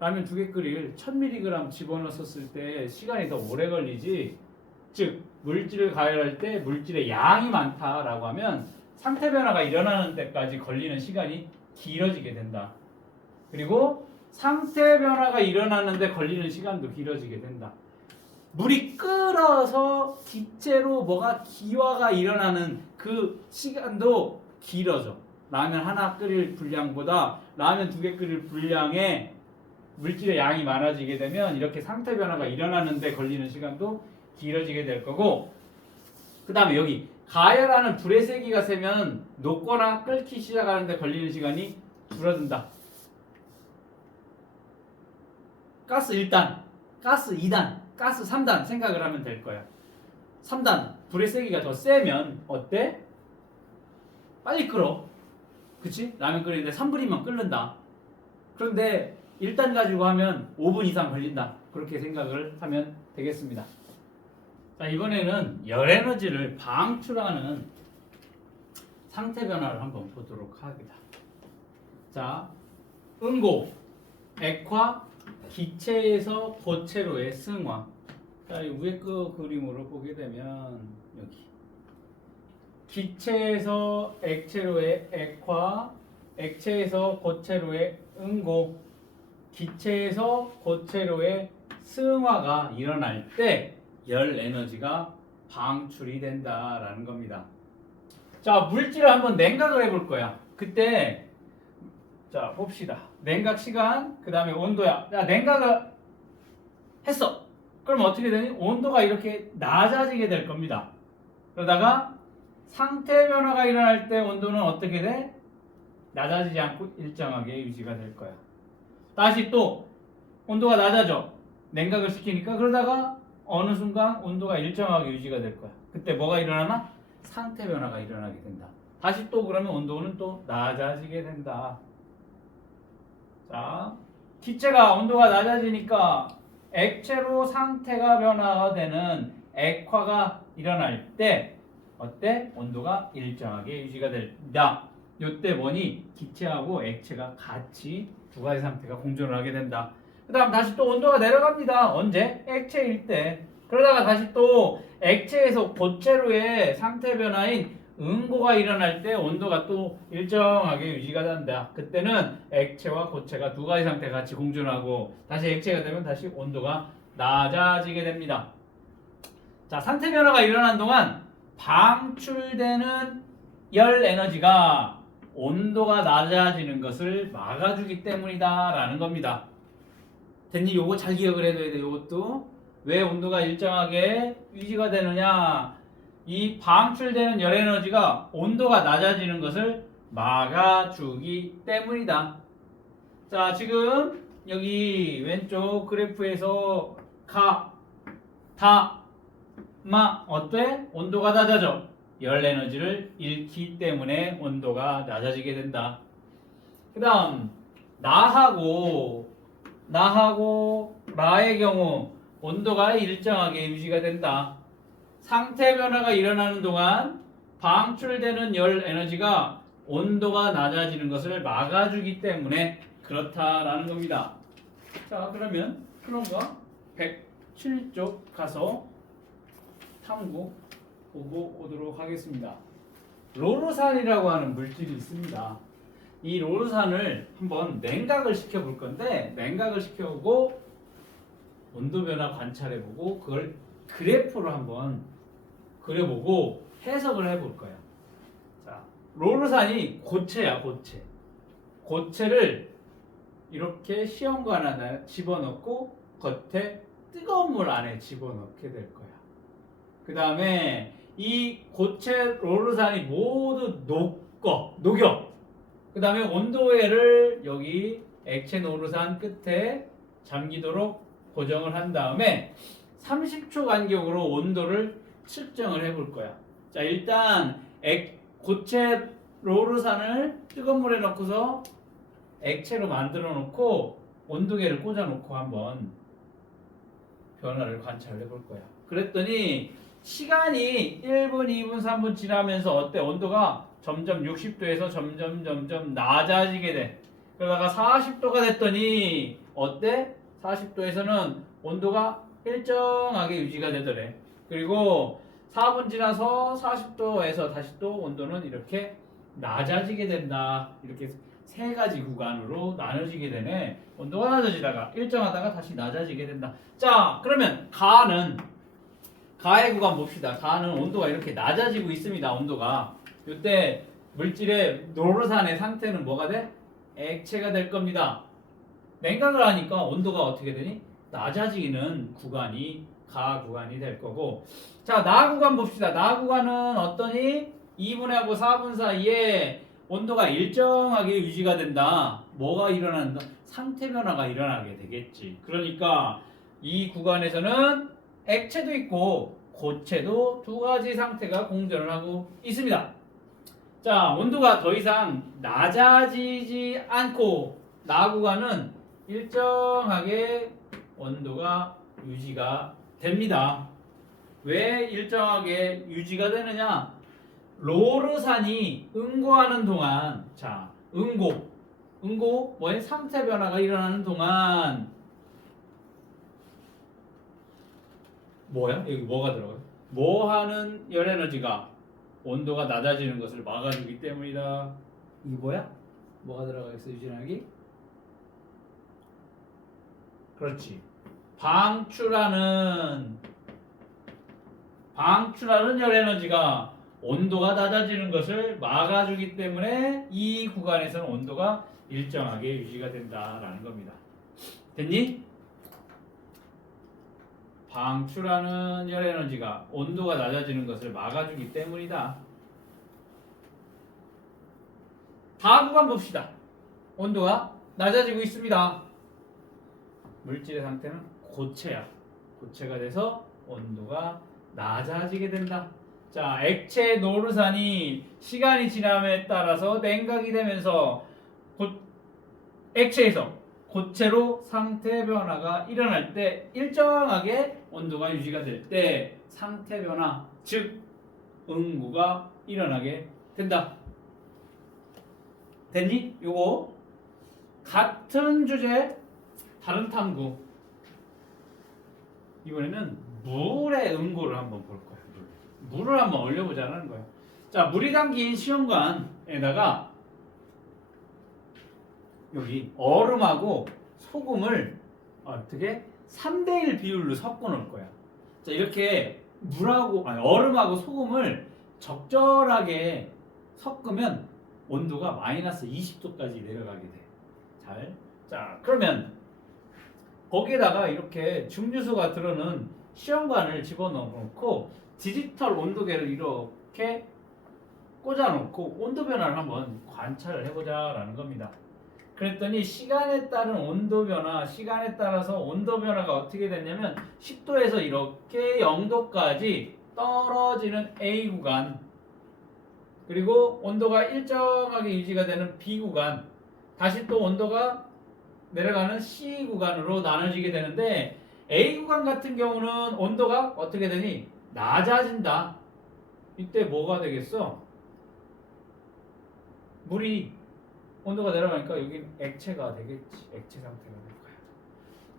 라면 두 개 끓일 1000mg 집어넣었을 때 시간이 더 오래 걸리지. 즉 물질을 가열할 때 물질의 양이 많다라고 하면 상태 변화가 일어나는 데까지 걸리는 시간이 길어지게 된다. 그리고 상태 변화가 일어나는데 걸리는 시간도 길어지게 된다. 물이 끓어서 기체로 뭐가 기화가 일어나는 그 시간도 길어져. 라면 하나 끓일 분량보다 라면 두 개 끓일 분량에 물질의 양이 많아지게 되면 이렇게 상태 변화가 일어나는데 걸리는 시간도 길어지게 될 거고, 그 다음에 여기 가열하는 불의 세기가 세면 녹거나 끓기 시작하는데 걸리는 시간이 줄어든다. 가스 1단, 가스 2단, 가스 3단 생각을 하면 될 거야. 3단 불의 세기가 더 세면 어때? 빨리 끓어. 그치? 라면 끓이는데 3분이면 끓는다. 그런데 1단 가지고 하면 5분 이상 걸린다. 그렇게 생각을 하면 되겠습니다. 자, 이번에는 열 에너지를 방출하는 상태 변화를 한번 보도록 하겠습니다. 자, 응고, 액화, 기체에서 고체로의 승화. 자, 이 위에 그 그림으로 보게 되면 여기 기체에서 액체로의 액화, 액체에서 고체로의 응고, 기체에서 고체로의 승화가 일어날 때 열 에너지가 방출이 된다라는 겁니다. 자, 물질을 한번 냉각을 해볼 거야. 그때 자, 봅시다. 냉각 시간, 그 다음에 온도야. 야, 냉각을 했어. 그럼 어떻게 되니? 온도가 이렇게 낮아지게 될 겁니다. 그러다가 상태 변화가 일어날 때 온도는 어떻게 돼? 낮아지지 않고 일정하게 유지가 될 거야. 다시 또 온도가 낮아져. 냉각을 시키니까. 그러다가 어느 순간 온도가 일정하게 유지가 될 거야. 그때 뭐가 일어나나? 상태 변화가 일어나게 된다. 다시 또 그러면 온도는 또 낮아지게 된다. 자, 기체가 온도가 낮아지니까 액체로 상태가 변화가 되는 액화가 일어날 때 어때? 온도가 일정하게 유지가 된다. 이때 뭐니? 기체하고 액체가 같이 두 가지 상태가 공존을 하게 된다. 그 다음 다시 또 온도가 내려갑니다. 언제? 액체일 때. 그러다가 다시 또 액체에서 고체로의 상태 변화인 응고가 일어날 때 온도가 또 일정하게 유지가 된다. 그때는 액체와 고체가 두 가지 상태가 같이 공존하고 다시 액체가 되면 다시 온도가 낮아지게 됩니다. 자, 상태 변화가 일어난 동안 방출되는 열 에너지가 온도가 낮아지는 것을 막아주기 때문이다 라는 겁니다. 됐니? 요거 잘 기억을 해둬야 돼. 요것도 왜 온도가 일정하게 유지가 되느냐, 이 방출되는 열 에너지가 온도가 낮아지는 것을 막아주기 때문이다. 자, 지금 여기 왼쪽 그래프에서 가, 다, 마 어때? 온도가 낮아져. 열 에너지를 잃기 때문에 온도가 낮아지게 된다. 그 다음 나하고 라의 경우 온도가 일정하게 유지가 된다. 상태 변화가 일어나는 동안 방출되는 열 에너지가 온도가 낮아지는 것을 막아주기 때문에 그렇다라는 겁니다. 자, 그러면 그런가 107쪽 가서 탐구 보고 오도록 하겠습니다. 로르산이라고 하는 물질이 있습니다. 이 로르산을 한번 냉각을 시켜 볼 건데, 냉각을 시켜보고 온도 변화 관찰해 보고 그걸 그래프로 한번 그려보고 해석을 해볼 거야. 자, 로르산이 고체야, 고체. 고체를 이렇게 시험관 안에 집어넣고 겉에 뜨거운 물 안에 집어넣게 될 거야. 그 다음에 이 고체 로르산이 모두 녹여. 그 다음에 온도계를 여기 액체 로르산 끝에 잠기도록 고정을 한 다음에 30초 간격으로 온도를 측정을 해볼 거야. 자, 일단 고체 로르산을 뜨거운 물에 넣고서 액체로 만들어 놓고 온도계를 꽂아 놓고 한번 변화를 관찰해 볼 거야. 그랬더니 시간이 1분, 2분, 3분 지나면서 어때? 온도가 점점 60도에서 점점 낮아지게 돼. 그러다가 40도가 됐더니 어때? 40도에서는 온도가 일정하게 유지가 되더래. 그리고 4분 지나서 40도에서 다시 또 온도는 이렇게 낮아지게 된다. 이렇게 세 가지 구간으로 나눠지게 되네. 온도가 낮아지다가 일정하다가 다시 낮아지게 된다. 자, 그러면 가의 구간 봅시다. 가는 온도가 이렇게 낮아지고 있습니다. 온도가. 이때 물질의 노르산의 상태는 뭐가 돼? 액체가 될 겁니다. 냉각을 하니까 온도가 어떻게 되니? 낮아지는 구간이 가 구간이 될 거고. 자, 나 구간 봅시다. 나 구간은 어떠니? 2분하고 4분 사이에 온도가 일정하게 유지가 된다. 뭐가 일어난다? 상태 변화가 일어나게 되겠지. 그러니까 이 구간에서는 액체도 있고 고체도 두 가지 상태가 공존을 하고 있습니다. 자, 온도가 더 이상 낮아지지 않고 나 구간은 일정하게 온도가 유지가 됩니다. 왜 일정하게 유지가 되느냐? 로르산이 응고하는 동안, 자, 응고 뭐의 상태 변화가 일어나는 동안 뭐야? 여기 뭐가 들어가요? 뭐 하는 열 에너지가 온도가 낮아지는 것을 막아주기 때문이다. 이게 뭐야? 뭐가 들어가 있어, 유진학이? 그렇지. 방출하는 열 에너지가 온도가 낮아지는 것을 막아주기 때문에 이 구간에서는 온도가 일정하게 유지가 된다라는 겁니다. 됐니? 방출하는 열 에너지가 온도가 낮아지는 것을 막아주기 때문이다. 다음 구간 봅시다. 온도가 낮아지고 있습니다. 물질의 상태는 고체야. 고체가 돼서 온도가 낮아지게 된다. 자, 액체 노르산이 시간이 지남에 따라서 냉각이 되면서 액체에서 고체로 상태 변화가 일어날 때 일정하게 온도가 유지가 될 때 상태 변화, 즉 응고가 일어나게 된다. 됐니? 요거 같은 주제 다른 탐구. 이번에는 물의 응고를 한번 볼 거야. 물을 한번 올려보자는 거야. 자, 물이 담긴 시험관에다가 여기 얼음하고 소금을 어떻게 3대1 비율로 섞어 놓을 거야. 자, 이렇게 얼음하고 소금을 적절하게 섞으면 온도가 마이너스 20도까지 내려가게 돼. 자, 그러면 거기에다가 이렇게 증류수가 들어는 시험관을 집어넣고 디지털 온도계를 이렇게 꽂아놓고 온도 변화를 한번 관찰을 해보자라는 겁니다. 그랬더니 시간에 따른 온도 변화, 시간에 따라서 온도 변화가 어떻게 됐냐면 10도에서 이렇게 0도까지 떨어지는 A 구간, 그리고 온도가 일정하게 유지가 되는 B 구간, 다시 또 온도가 내려가는 C 구간으로 나눠지게 되는데 A 구간 같은 경우는 온도가 어떻게 되니? 낮아진다. 이때 뭐가 되겠어? 물이 온도가 내려가니까 여기 액체가 되겠지. 액체 상태가 될 거야.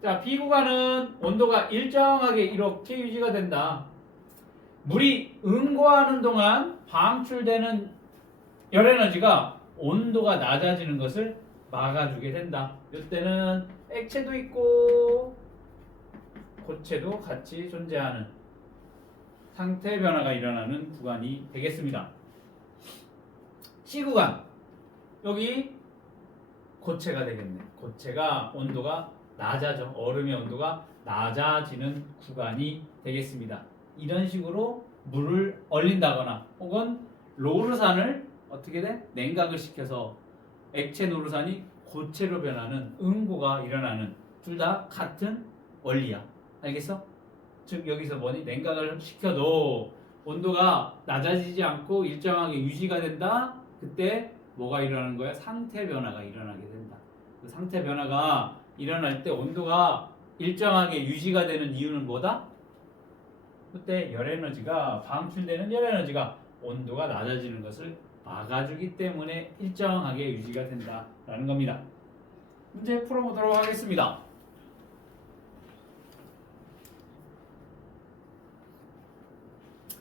자, B 구간은 온도가 일정하게 이렇게 유지가 된다. 물이 응고하는 동안 방출되는 열 에너지가 온도가 낮아지는 것을 막아주게 된다. 이때는 액체도 있고 고체도 같이 존재하는 상태 변화가 일어나는 구간이 되겠습니다. C 구간, 여기 고체가 되겠네. 고체가 온도가 낮아져. 얼음의 온도가 낮아지는 구간이 되겠습니다. 이런 식으로 물을 얼린다거나 혹은 로르산을 어떻게 돼? 냉각을 시켜서 액체 노르산이 고체로 변하는 응고가 일어나는, 둘 다 같은 원리야. 알겠어? 즉 여기서 뭐니? 냉각을 시켜도 온도가 낮아지지 않고 일정하게 유지가 된다. 그때 뭐가 일어나는 거야? 상태 변화가 일어나게 된다. 그 상태 변화가 일어날 때 온도가 일정하게 유지가 되는 이유는 뭐다? 그때 방출되는 열 에너지가 온도가 낮아지는 것을 막아주기 때문에 일정하게 유지가 된다라는 겁니다. 문제 풀어보도록 하겠습니다.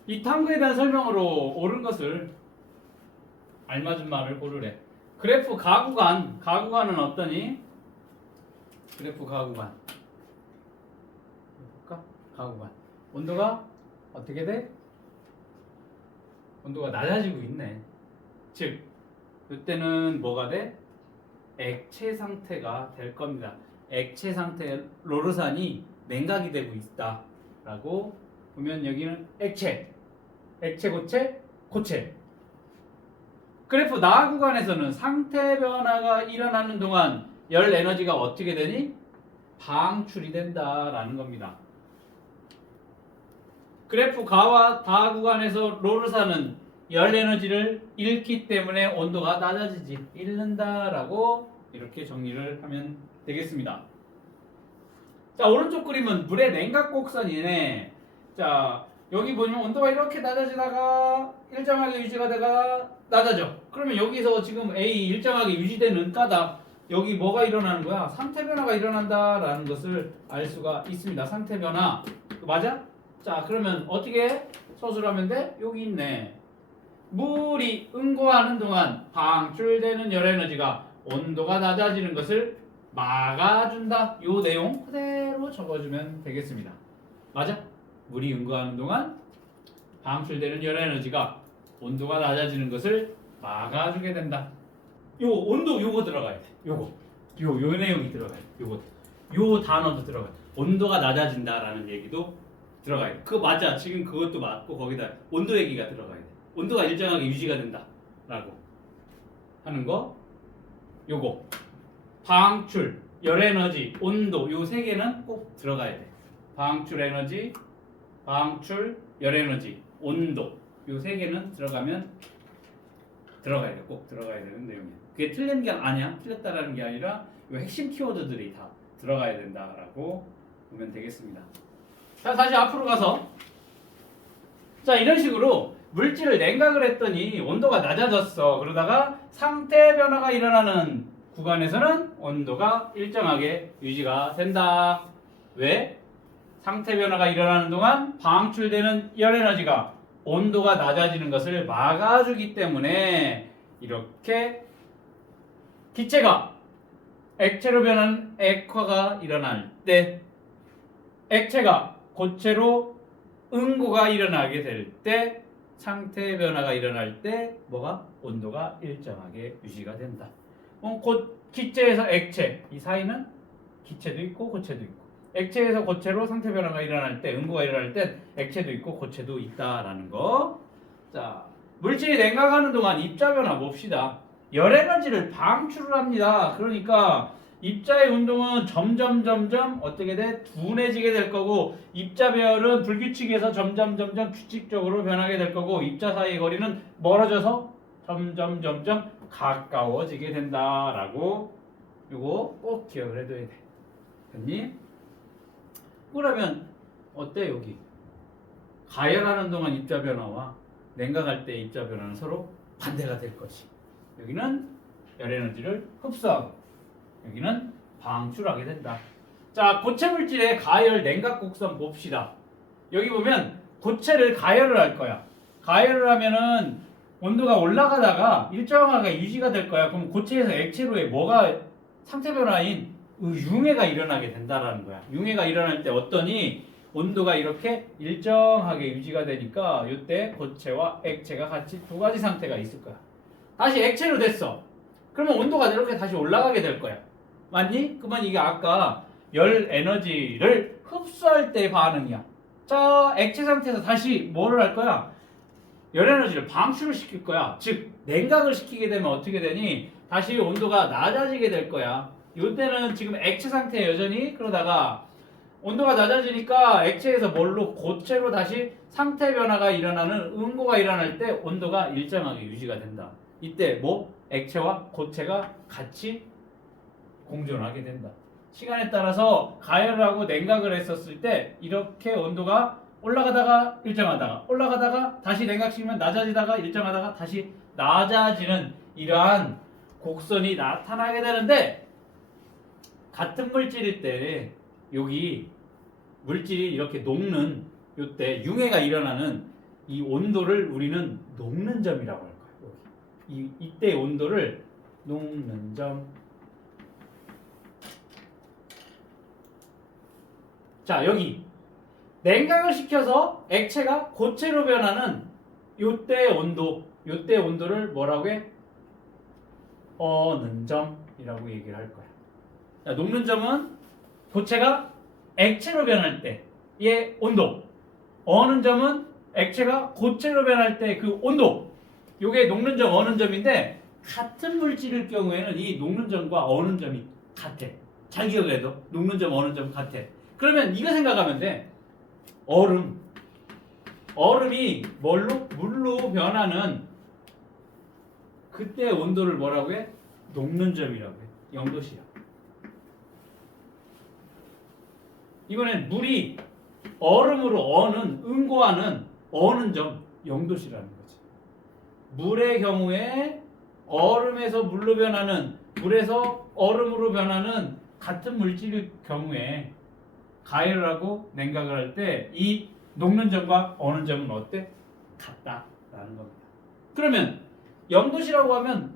이 탐구에 대한 설명으로 옳은 것을 알맞은 말을 고르래. 그래프 가구간은 어떠니? 그래프 가구간 볼까? 가구간 온도가 어떻게 돼? 온도가 낮아지고 있네. 즉 이때는 뭐가 돼? 액체 상태가 될 겁니다. 액체 상태 로르산이 냉각이 되고 있다 라고 보면 여기는 액체, 고체, 고체. 그래프 나 구간에서는 상태 변화가 일어나는 동안 열 에너지가 어떻게 되니? 방출이 된다라는 겁니다. 그래프 가와 다 구간에서 로르사는 열 에너지를 잃기 때문에 온도가 낮아지지, 잃는다라고 이렇게 정리를 하면 되겠습니다. 자, 오른쪽 그림은 물의 냉각 곡선이네. 자, 여기 보면 온도가 이렇게 낮아지다가 일정하게 유지가 되다가 낮아져. 그러면 여기서 지금 A 일정하게 유지되는 까다 여기 뭐가 일어나는 거야? 상태 변화가 일어난다라는 것을 알 수가 있습니다. 상태 변화. 맞아? 자, 그러면 어떻게 서술하면 돼? 여기 있네. 물이 응고하는 동안 방출되는 열 에너지가 온도가 낮아지는 것을 막아준다. 요 내용 그대로 적어주면 되겠습니다. 맞아? 물이 응고하는 동안 방출되는 열 에너지가 온도가 낮아지는 것을 막아주게 된다. 요 온도 요거 들어가야 돼. 요거 요 내용이 들어가야 돼. 요 단어도 들어가야 돼. 온도가 낮아진다라는 얘기도 들어가야 돼. 그거 맞아. 지금 그것도 맞고 거기다 온도 얘기가 들어가야 돼. 온도가 일정하게 유지가 된다라고 하는 거. 요거 방출, 열 에너지, 온도 요 세 개는 꼭 들어가야 돼. 방출 에너지, 방출, 열 에너지, 온도 요 세 개는 들어가면 들어가야 돼. 꼭 들어가야 되는 내용이야. 그게 틀린 게 아니야. 틀렸다라는 게 아니라 요 핵심 키워드들이 다 들어가야 된다라고 보면 되겠습니다. 자, 다시 앞으로 가서 자, 이런 식으로 물질을 냉각을 했더니 온도가 낮아졌어. 그러다가 상태 변화가 일어나는 구간에서는 온도가 일정하게 유지가 된다. 왜? 상태 변화가 일어나는 동안 방출되는 열 에너지가 온도가 낮아지는 것을 막아주기 때문에 이렇게 기체가 액체로 변하는 액화가 일어날 때, 액체가 고체로 응고가 일어나게 될 때, 상태 변화가 일어날 때 뭐가? 온도가 일정하게 유지가 된다. 기체에서 액체, 이 사이는 기체도 있고 고체도 있고, 액체에서 고체로 상태 변화가 일어날 때, 응고가 일어날 때 액체도 있고 고체도 있다라는 거. 자, 물질이 냉각하는 동안 입자 변화 봅시다. 열 에너지를 방출을 합니다. 그러니까 입자의 운동은 점점 어떻게 돼? 둔해지게 될 거고, 입자 배열은 불규칙에서 점점 규칙적으로 변하게 될 거고, 입자 사이의 거리는 멀어져서 점점 가까워지게 된다라고 요거 꼭 기억을 해둬야 돼. 됐니? 그러면 어때? 여기 가열하는 동안 입자 변화와 냉각할 때 입자 변화는 서로 반대가 될 것이. 여기는 열 에너지를 흡수하고 여기는 방출하게 된다. 자, 고체 물질의 가열 냉각 곡선 봅시다. 여기 보면 고체를 가열을 할 거야. 가열을 하면은 온도가 올라가다가 일정하게 유지가 될 거야. 그럼 고체에서 액체로의 뭐가 상태 변화인 융해가 일어나게 된다라는 거야. 융해가 일어날 때 어떠니? 온도가 이렇게 일정하게 유지가 되니까 이때 고체와 액체가 같이 두 가지 상태가 있을 거야. 다시 액체로 됐어. 그러면 온도가 이렇게 다시 올라가게 될 거야. 맞니? 그러면 이게 아까 열 에너지를 흡수할 때 반응이야. 자, 액체 상태에서 다시 뭐를 할 거야? 열 에너지를 방출을 시킬 거야. 즉 냉각을 시키게 되면 어떻게 되니? 다시 온도가 낮아지게 될 거야. 이때는 지금 액체 상태에 여전히, 그러다가 온도가 낮아지니까 액체에서 뭘로? 고체로 다시 상태 변화가 일어나는 응고가 일어날 때 온도가 일정하게 유지가 된다. 이때 뭐? 액체와 고체가 같이 공존하게 된다. 시간에 따라서 가열을 하고 냉각을 했었을 때 이렇게 온도가 올라가다가 일정하다가 올라가다가 다시 냉각시키면 낮아지다가 일정하다가 다시 낮아지는 이러한 곡선이 나타나게 되는데, 같은 물질일 때 여기 물질이 이렇게 녹는 요때 융해가 일어나는 이 온도를 우리는 녹는 점이라고 할 거예요. 이때 온도를 녹는 점. 자, 여기 냉각을 시켜서 액체가 고체로 변하는 요때 온도를 뭐라고 해? 어는 점이라고 얘기를 할 거야. 자, 녹는 점은 고체가 액체로 변할 때, 의 온도. 어는 점은 액체가 고체로 변할 때 그 온도. 요게 녹는 점, 어는 점인데 같은 물질일 경우에는 이 녹는 점과 어는 점이 같아. 잘 기억해도 녹는 점, 어는 점 같아. 그러면 이거 생각하면 돼. 얼음. 얼음이 뭘로? 물로 변하는 그때 온도를 뭐라고 해? 녹는 점이라고 해. 0도씨야. 이번엔 물이 얼음으로 어는 응고하는 어는 점 0도씨라는 거지. 물의 경우에 얼음에서 물로 변하는 물에서 얼음으로 변하는 같은 물질일 경우에 가열하고 냉각을 할 때 이 녹는 점과 어는 점은 어때? 같다라는 겁니다. 그러면 0도씨라고 하면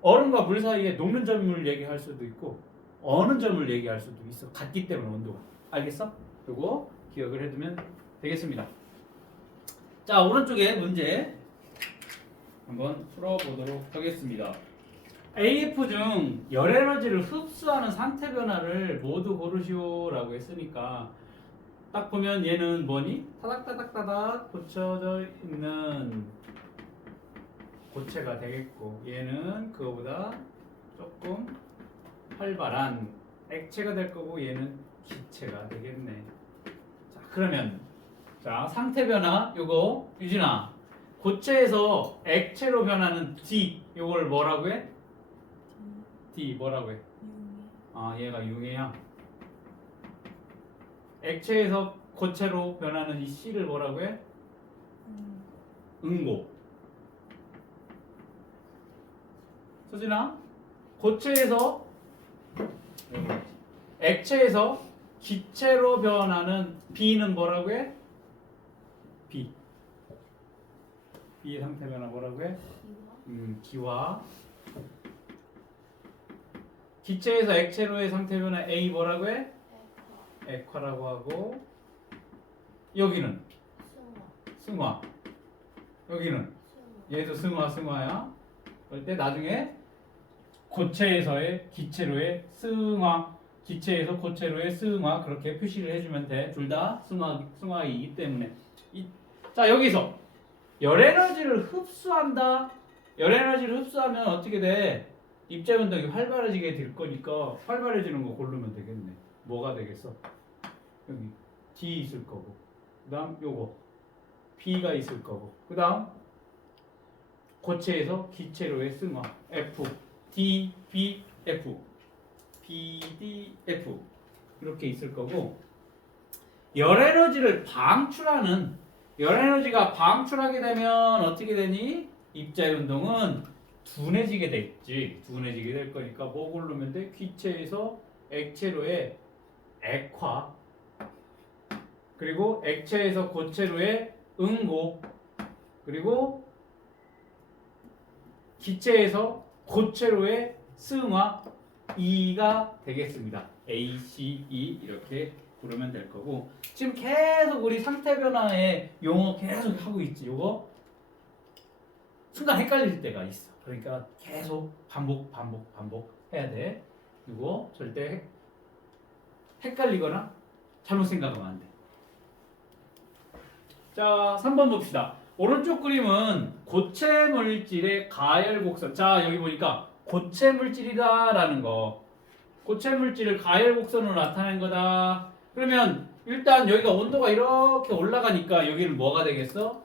얼음과 물 사이에 녹는 점을 얘기할 수도 있고 어는 점을 얘기할 수도 있어. 같기 때문에 온도가. 알겠어? 요거 기억을 해두면 되겠습니다. 자, 오른쪽에 문제 한번 풀어보도록 하겠습니다. AF 중 열에너지를 흡수하는 상태 변화를 모두 고르시오라고 했으니까 딱 보면 얘는 뭐니? 타닥타닥타닥 붙여져 있는 고체가 되겠고 얘는 그거보다 조금 활발한 액체가 될 거고 얘는 기체가 되겠네. 자, 그러면 자, 상태 변화 요거 유진아 고체에서 액체로 변하는 D 요걸 뭐라고 해? D 뭐라고 해? 아, 얘가 융해야. 액체에서 고체로 변하는 이 C를 뭐라고 해? 응고. 소진아, 고체에서 액체에서 기체로 변하는 B는 뭐라고 해? B. B의 상태 변화 뭐라고 해? 기화. 기체에서 액체로의 상태 변화 A 뭐라고 해? 액화라고 하고 여기는 승화. 여기는 얘도 승화야. 그럴 때 나중에 고체에서의 기체로의 승화, 기체에서 고체로의 승화 그렇게 표시를 해주면 돼. 둘 다 승화이기 때문에. 자, 여기서 열에너지를 흡수한다. 열에너지를 흡수하면 어떻게 돼? 입자운동이 활발해지게 될 거니까 활발해지는 거 고르면 되겠네. 뭐가 되겠어? 여기 D 있을 거고 그 다음 요거 B가 있을 거고 그 다음 고체에서 기체로의 승화 F, D, B, F B, D, F 이렇게 있을 거고 열에너지를 방출하는 열에너지가 방출하게 되면 어떻게 되니? 입자의 운동은 둔해지게 됐지. 둔해지게 될 거니까 뭐 고르면 돼? 기체에서 액체로의 액화 그리고 액체에서 고체로의 응고 그리고 기체에서 고체로의 승화 E가 되겠습니다. A, C, E 이렇게 부르면 될 거고 지금 계속 우리 상태 변화의 용어 계속 하고 있지. 요거 순간 헷갈릴 때가 있어. 그러니까 계속 반복 해야 돼. 이거 절대 헷갈리거나 잘못 생각하면 안 돼. 자, 3번 봅시다. 오른쪽 그림은 고체 물질의 가열 곡선. 자, 여기 보니까 고체 물질이다라는 거. 고체 물질을 가열 곡선으로 나타낸 거다. 그러면 일단 여기가 온도가 이렇게 올라가니까 여기는 뭐가 되겠어?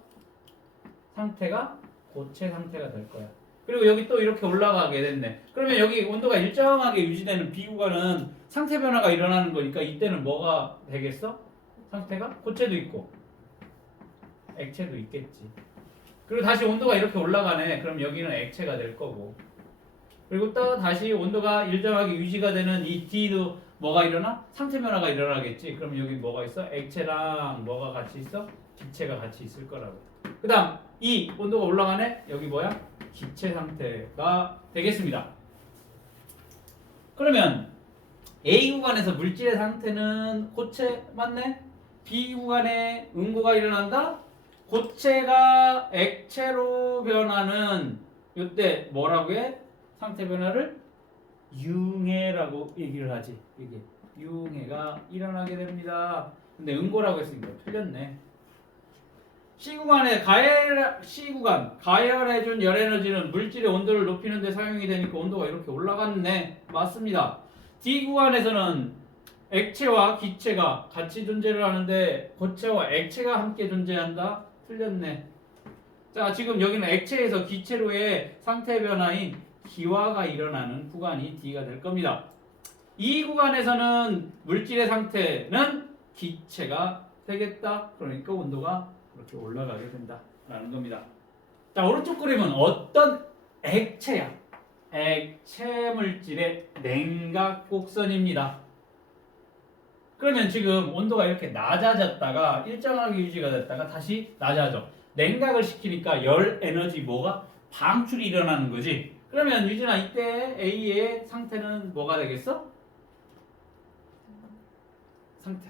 상태가 고체 상태가 될 거야. 그리고 여기 또 이렇게 올라가게 됐네. 그러면 여기 온도가 일정하게 유지되는 B 구간은 상태 변화가 일어나는 거니까 이때는 뭐가 되겠어? 상태가 고체도 있고 액체도 있겠지. 그리고 다시 온도가 이렇게 올라가네. 그럼 여기는 액체가 될 거고. 그리고 또 다시 온도가 일정하게 유지가 되는 이 D도 뭐가 일어나? 상태 변화가 일어나겠지. 그럼 여기 뭐가 있어? 액체랑 뭐가 같이 있어? 기체가 같이 있을 거라고. 그 다음 이 온도가 올라가네. 여기 뭐야? 기체 상태가 되겠습니다. 그러면 A 구간에서 물질의 상태는 고체 맞네? B 구간에 응고가 일어난다? 고체가 액체로 변하는 이때 뭐라고 해? 상태 변화를 융해라고 얘기를 하지. 이게 융해가 일어나게 됩니다. 근데 응고라고 했으니까 틀렸네. C구간 가열해준 열에너지는 물질의 온도를 높이는 데 사용이 되니까 온도가 이렇게 올라갔네. 맞습니다. D구간에서는 액체와 기체가 같이 존재를 하는데 고체와 액체가 함께 존재한다. 틀렸네. 자, 지금 여기는 액체에서 기체로의 상태 변화인 기화가 일어나는 구간이 D가 될 겁니다. 이 구간에서는 물질의 상태는 기체가 되겠다. 그러니까 온도가 그렇게 올라가게 된다라는 겁니다. 자, 오른쪽 그림은 어떤 액체야? 액체 물질의 냉각 곡선입니다. 그러면 지금 온도가 이렇게 낮아졌다가 일정하게 유지가 됐다가 다시 낮아져. 냉각을 시키니까 열 에너지 뭐가 방출이 일어나는 거지. 그러면 유진아 이때 A의 상태는 뭐가 되겠어? 상태.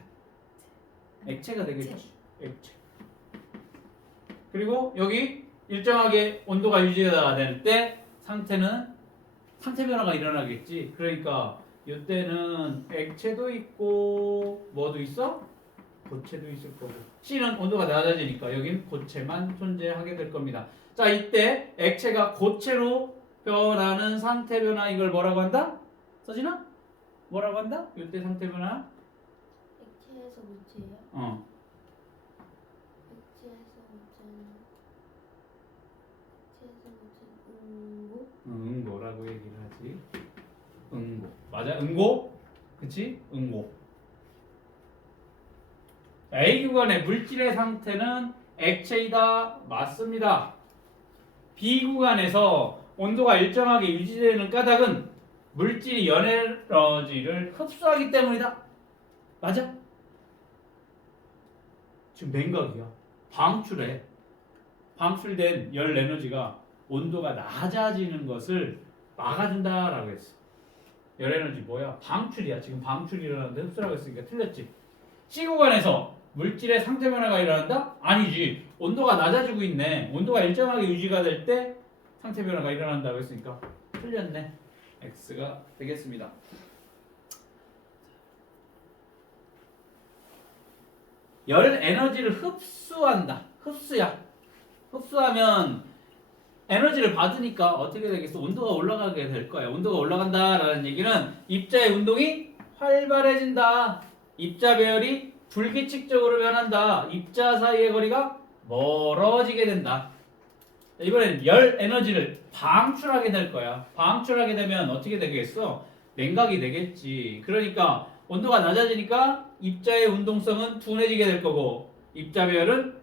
액체가 되겠지. 액체. 그리고 여기 일정하게 온도가 유지가 될 때 상태는 상태 변화가 일어나겠지. 그러니까 이때는 액체도 있고 뭐도 있어? 고체도 있을 거고. C는 온도가 낮아지니까 여긴 고체만 존재하게 될 겁니다. 자, 이때 액체가 고체로 변하는 상태 변화 이걸 뭐라고 한다? 서진아? 뭐라고 한다? 이때 상태 변화? 액체에서 물질이요? 액체에서 물질 응고라고 얘기를 하지. 응고. 맞아? 응고? 그치? 응고. A 구간의 물질의 상태는 액체이다. 맞습니다. B 구간에서 온도가 일정하게 유지되는 까닭은 물질이 열에너지를 흡수하기 때문이다. 맞아? 지금 냉각이야. 방출해. 방출된 열 에너지가 온도가 낮아지는 것을 막아준다라고 했어. 열 에너지 뭐야? 방출이야. 지금 방출이 일어나는데 흡수라고 했으니까 틀렸지. C 구간에서 물질의 상태 변화가 일어난다? 아니지. 온도가 낮아지고 있네. 온도가 일정하게 유지가 될 때 상태 변화가 일어난다고 했으니까 틀렸네. X가 되겠습니다. 열 에너지를 흡수한다. 흡수야. 흡수하면 에너지를 받으니까 어떻게 되겠어? 온도가 올라가게 될 거야. 온도가 올라간다라는 얘기는 입자의 운동이 활발해진다. 입자 배열이 불규칙적으로 변한다. 입자 사이의 거리가 멀어지게 된다. 이번엔 열 에너지를 방출하게 될 거야. 방출하게 되면 어떻게 되겠어? 냉각이 되겠지. 그러니까 온도가 낮아지니까 입자의 운동성은 둔해지게 될 거고 입자 배열은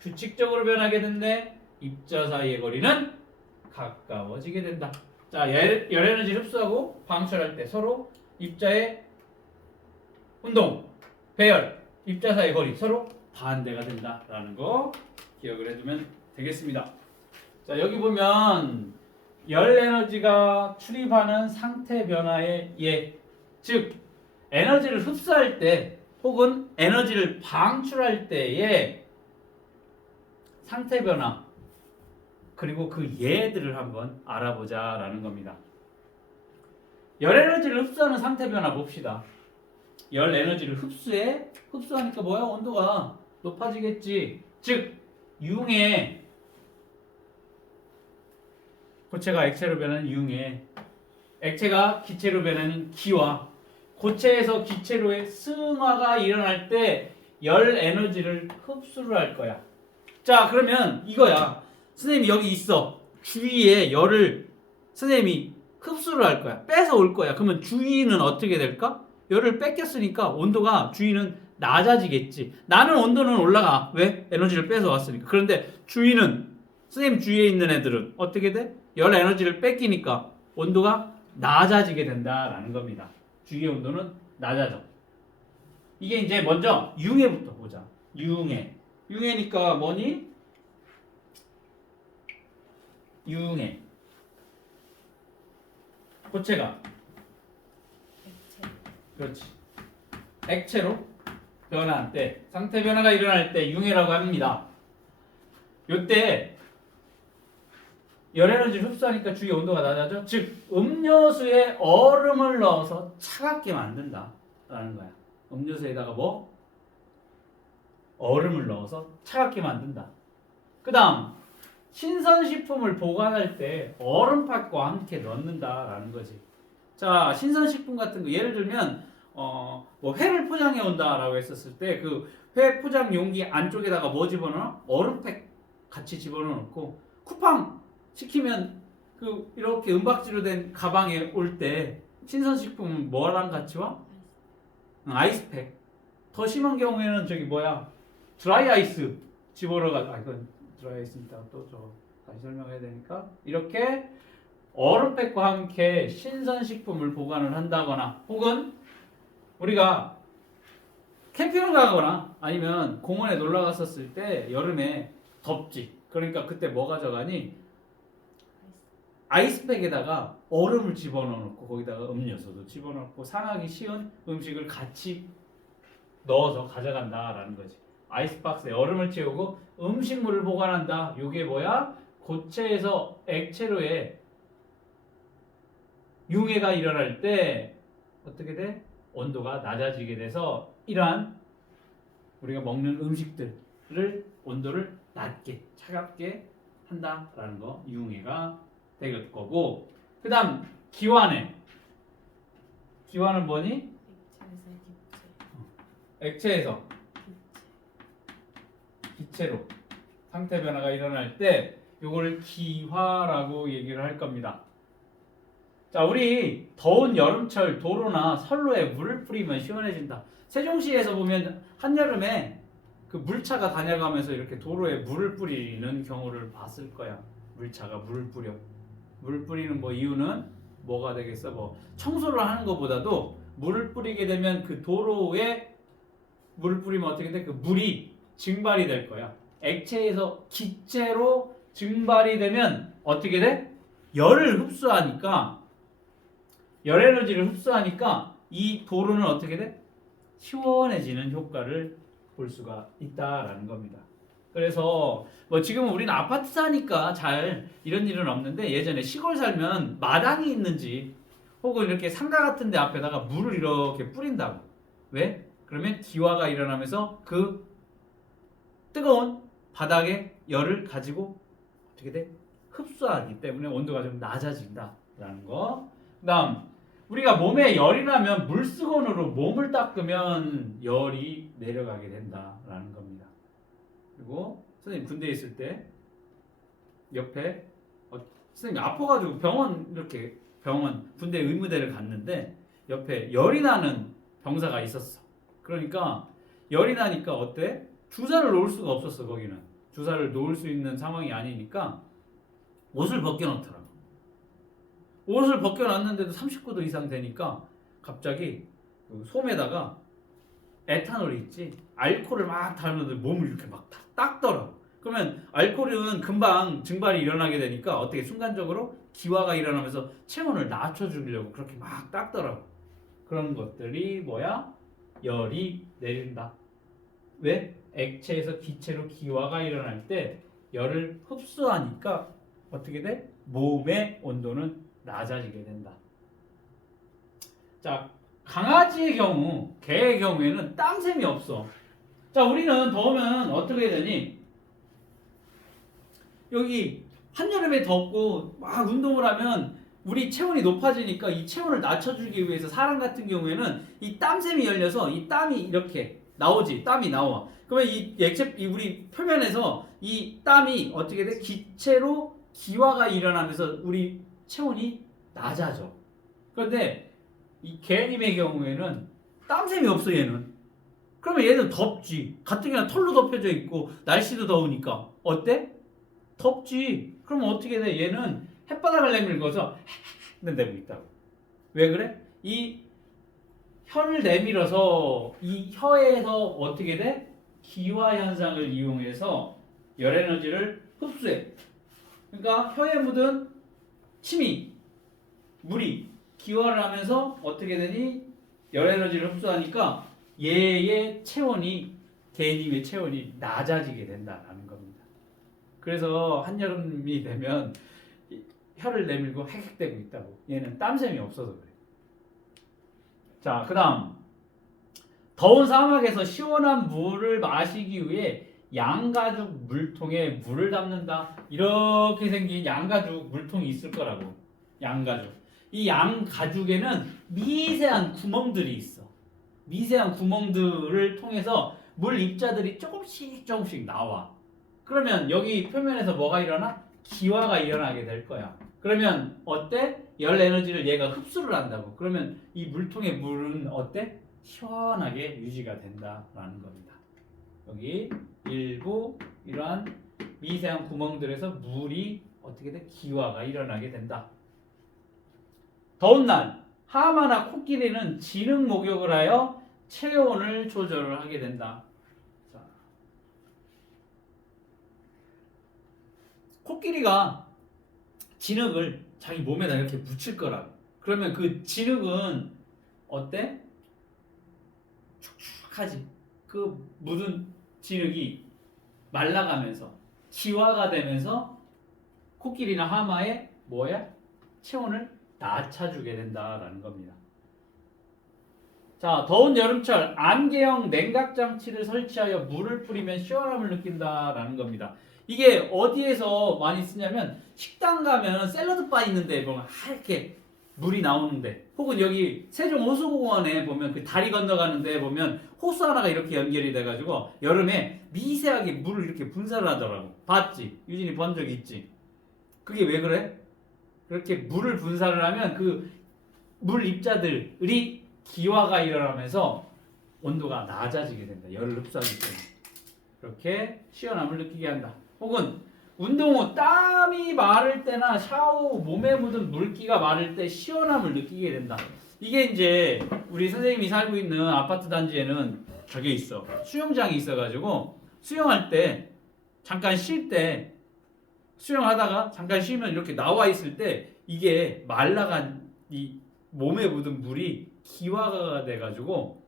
규칙적으로 변하게 된대. 입자 사이의 거리는 가까워지게 된다. 자, 열 에너지 흡수하고 방출할 때 서로 입자의 운동, 배열, 입자 사이의 거리 서로 반대가 된다라는 거 기억을 해두면 되겠습니다. 자, 여기 보면 열 에너지가 출입하는 상태 변화의 예, 즉 에너지를 흡수할 때 혹은 에너지를 방출할 때의 상태 변화 그리고 그 예들을 한번 알아보자라는 겁니다. 열 에너지를 흡수하는 상태 변화 봅시다. 열 에너지를 흡수하니까 뭐야? 온도가 높아지겠지. 즉 융해 고체가 액체로 변하는 융해 액체가 기체로 변하는 기화 고체에서 기체로의 승화가 일어날 때 열 에너지를 흡수를 할 거야. 자, 그러면 이거야. 선생님이 여기 있어. 주위에 열을 선생님이 흡수를 할 거야. 뺏어 올 거야. 그러면 주위는 어떻게 될까? 열을 뺏겼으니까 온도가 주위는 낮아지겠지. 나는 온도는 올라가. 왜? 에너지를 뺏어 왔으니까. 그런데 주위는 선생님 주위에 있는 애들은 어떻게 돼? 열 에너지를 뺏기니까 온도가 낮아지게 된다라는 겁니다. 주위의 온도는 낮아져. 이게 이제 먼저 융해부터 보자. 융해니까 뭐니? 융해. 고체가 그렇지. 액체로 변할 때 상태 변화가 일어날 때 융해라고 합니다. 요때 열 에너지를 흡수하니까 주위 온도가 낮아져. 즉 음료수에 얼음을 넣어서 차갑게 만든다. 라는 거야. 음료수에다가 뭐? 얼음을 넣어서 차갑게 만든다. 그 다음 신선식품을 보관할 때 얼음팩과 함께 넣는다라는 거지. 자, 신선식품 같은 거 예를 들면 뭐 회를 포장해 온다라고 했었을 때 그 회 포장 용기 안쪽에다가 뭐 집어넣어? 얼음팩 같이 집어넣고 쿠팡 시키면 그 이렇게 은박지로 된 가방에 올 때 신선식품은 뭐랑 같이 와? 아이스팩. 더 심한 경우에는 저기 뭐야? 드라이 아이스 집어넣어가 이건 드라이 아이스니까 또 저 다시 설명해야 되니까 이렇게 얼음팩과 함께 신선식품을 보관을 한다거나 혹은 우리가 캠핑을 가거나 아니면 공원에 놀러 갔었을 때 여름에 덥지. 그러니까 그때 뭐 가져가니? 아이스팩에다가 얼음을 집어넣고 거기다가 음료수도 집어넣고 상하기 쉬운 음식을 같이 넣어서 가져간다라는 거지. 아이스박스에 얼음을 채우고 음식물을 보관한다. 이게 뭐야? 고체에서 액체로의 융해가 일어날 때 어떻게 돼? 온도가 낮아지게 돼서 이러한 우리가 먹는 음식들을 온도를 낮게 차갑게 한다라는 거 융해가 될 거고 그 다음 기환은 뭐니? 액체에서 기체로 상태 변화가 일어날 때 이걸 기화라고 얘기를 할 겁니다. 자, 우리 더운 여름철 도로나 선로에 물을 뿌리면 시원해진다. 세종시에서 보면 한여름에 그 물차가 다녀가면서 이렇게 도로에 물을 뿌리는 경우를 봤을 거야. 물차가 물을 뿌려. 물 뿌리는 뭐 이유는 뭐가 되겠어? 뭐 청소를 하는 것보다도 물을 뿌리게 되면 그 도로에 물을 뿌리면 어떻게 돼? 그 물이 증발이 될 거야. 액체에서 기체로 증발이 되면 어떻게 돼? 열을 흡수하니까 열 에너지를 흡수하니까 이 도로는 어떻게 돼? 시원해지는 효과를 볼 수가 있다라는 겁니다. 그래서 뭐 지금은 우리는 아파트 사니까 잘 이런 일은 없는데 예전에 시골 살면 마당이 있는지 혹은 이렇게 상가 같은 데 앞에다가 물을 이렇게 뿌린다고. 왜? 그러면 기화가 일어나면서 그 뜨거운 바닥에 열을 가지고 어떻게 돼? 흡수하기 때문에 온도가 좀 낮아진다라는 거. 그다음 우리가 몸에 열이 나면 물수건으로 몸을 닦으면 열이 내려가게 된다라는 겁니다. 그리고 선생님 군대에 있을 때 옆에 선생님이 아파가지고 병원 군대 의무대를 갔는데 옆에 열이 나는 병사가 있었어. 그러니까 열이 나니까 어때? 주사를 놓을 수가 없었어. 거기는 주사를 놓을 수 있는 상황이 아니니까 옷을 벗겨놓더라고. 옷을 벗겨놨는데도 39도 이상 되니까 갑자기 그 솜에다가 에탄올 있지? 알코올을 막 달면서 몸을 이렇게 막 닦더라고. 그러면 알코올은 금방 증발이 일어나게 되니까 어떻게 순간적으로 기화가 일어나면서 체온을 낮춰주려고 그렇게 막 닦더라고. 그런 것들이 뭐야? 열이 내린다. 왜? 액체에서 기체로 기화가 일어날 때 열을 흡수하니까 어떻게 돼? 몸의 온도는 낮아지게 된다. 자, 강아지의 경우, 개의 경우에는 땀샘이 없어. 자, 우리는 더우면 어떻게 되니? 여기 한여름에 덥고 막 운동을 하면 우리 체온이 높아지니까 이 체온을 낮춰주기 위해서 사람 같은 경우에는 이 땀샘이 열려서 이 땀이 이렇게 나오지. 땀이 나와. 그러면 이 액체, 우리 표면에서 이 땀이 어떻게 돼? 기체로 기화가 일어나면서 우리 체온이 낮아져. 그런데 이 개님의 경우에는 땀샘이 없어 얘는. 그러면 얘는 덥지. 가뜩이나 털로 덮여져 있고 날씨도 더우니까 어때? 덥지. 그러면 어떻게 돼? 얘는 햇바닥을 내밀고서 내밀고 있다고. 왜 그래? 이 혀를 내밀어서 이 혀에서 어떻게 돼? 기화 현상을 이용해서 열 에너지를 흡수해. 그러니까 혀에 묻은 침이 물이 기화를 하면서 어떻게 되니? 열 에너지를 흡수하니까 얘의 체온이 개님의 체온이 낮아지게 된다는 겁니다. 그래서 한여름이 되면 혀를 내밀고 헥헥대고 있다고. 얘는 땀샘이 없어서 그래. 자, 그다음 더운 사막에서 시원한 물을 마시기 위해 양가죽 물통에 물을 담는다. 이렇게 생긴 양가죽 물통이 있을 거라고. 양가죽. 이 양가죽에는 미세한 구멍들이 있어. 미세한 구멍들을 통해서 물 입자들이 조금씩 나와. 그러면 여기 표면에서 뭐가 일어나? 기화가 일어나게 될 거야. 그러면 어때? 열 에너지를 얘가 흡수를 한다고. 그러면 이 물통의 물은 어때? 시원하게 유지가 된다라는 겁니다. 여기 일부 이러한 미세한 구멍들에서 물이 어떻게 돼? 기화가 일어나게 된다. 더운 날 하마나 코끼리는 진흙 목욕을 하여 체온을 조절을 하게 된다. 자, 코끼리가 진흙을 자기 몸에다 이렇게 묻힐 거라고. 그러면 그 진흙은 어때? 축축하지. 그 묻은 진흙이 말라가면서 기화가 되면서 코끼리나 하마의 뭐야? 체온을 낮춰주게 된다라는 겁니다. 자, 더운 여름철 안개형 냉각장치를 설치하여 물을 뿌리면 시원함을 느낀다라는 겁니다. 이게 어디에서 많이 쓰냐면 식당 가면 샐러드 바 있는데 보면 하얗게 물이 나오는데, 혹은 여기 세종 호수공원에 보면 그 다리 건너가는데 보면 호수 하나가 이렇게 연결이 돼가지고 여름에 미세하게 물을 이렇게 분사를 하더라고. 봤지? 유진이 본 적 있지? 그게 왜 그래? 그렇게 물을 분사를 하면 그 물 입자들이 기화가 일어나면서 온도가 낮아지게 된다. 열을 흡수하기 때문에. 그렇게 시원함을 느끼게 한다. 혹은 운동 후 땀이 마를 때나 샤워 후 몸에 묻은 물기가 마를 때 시원함을 느끼게 된다. 이게 이제 우리 선생님이 살고 있는 아파트 단지에는 저게 있어. 수영장이 있어가지고 수영할 때 잠깐 쉴 때 수영하다가 잠깐 쉬면 이렇게 나와 있을 때 이게 말라간 이 몸에 묻은 물이 기화가 돼가지고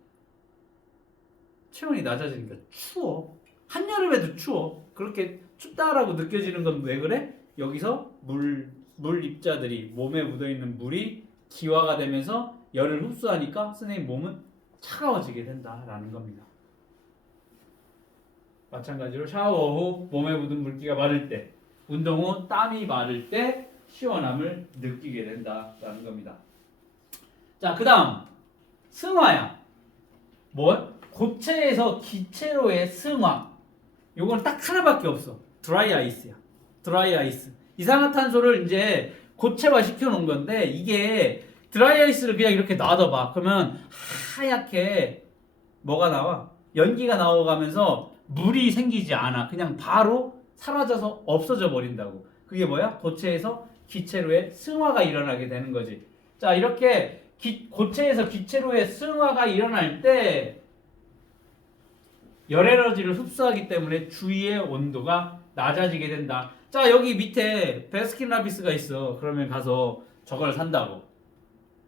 체온이 낮아지니까 추워. 한여름에도 추워. 그렇게 춥다라고 느껴지는 건 왜 그래? 여기서 물 입자들이 몸에 묻어있는 물이 기화가 되면서 열을 흡수하니까 선생님 몸은 차가워지게 된다라는 겁니다. 마찬가지로 샤워 후 몸에 묻은 물기가 마를 때, 운동 후 땀이 마를 때 시원함을 느끼게 된다라는 겁니다. 자, 그 다음 승화야. 뭘? 고체에서 기체로의 승화. 요건 딱 하나밖에 없어. 드라이 아이스야. 드라이 아이스. 이산화탄소를 이제 고체화 시켜 놓은 건데, 이게 드라이 아이스를 그냥 이렇게 놔둬봐. 그러면 하얗게 뭐가 나와? 연기가 나오가면서 물이 생기지 않아. 그냥 바로 사라져서 없어져 버린다고. 그게 뭐야? 고체에서 기체로의 승화가 일어나게 되는 거지. 자, 이렇게 고체에서 기체로의 승화가 일어날 때 열 에너지를 흡수하기 때문에 주위의 온도가 낮아지게 된다. 자, 여기 밑에 베스킨라빈스가 있어. 그러면 가서 저걸 산다고.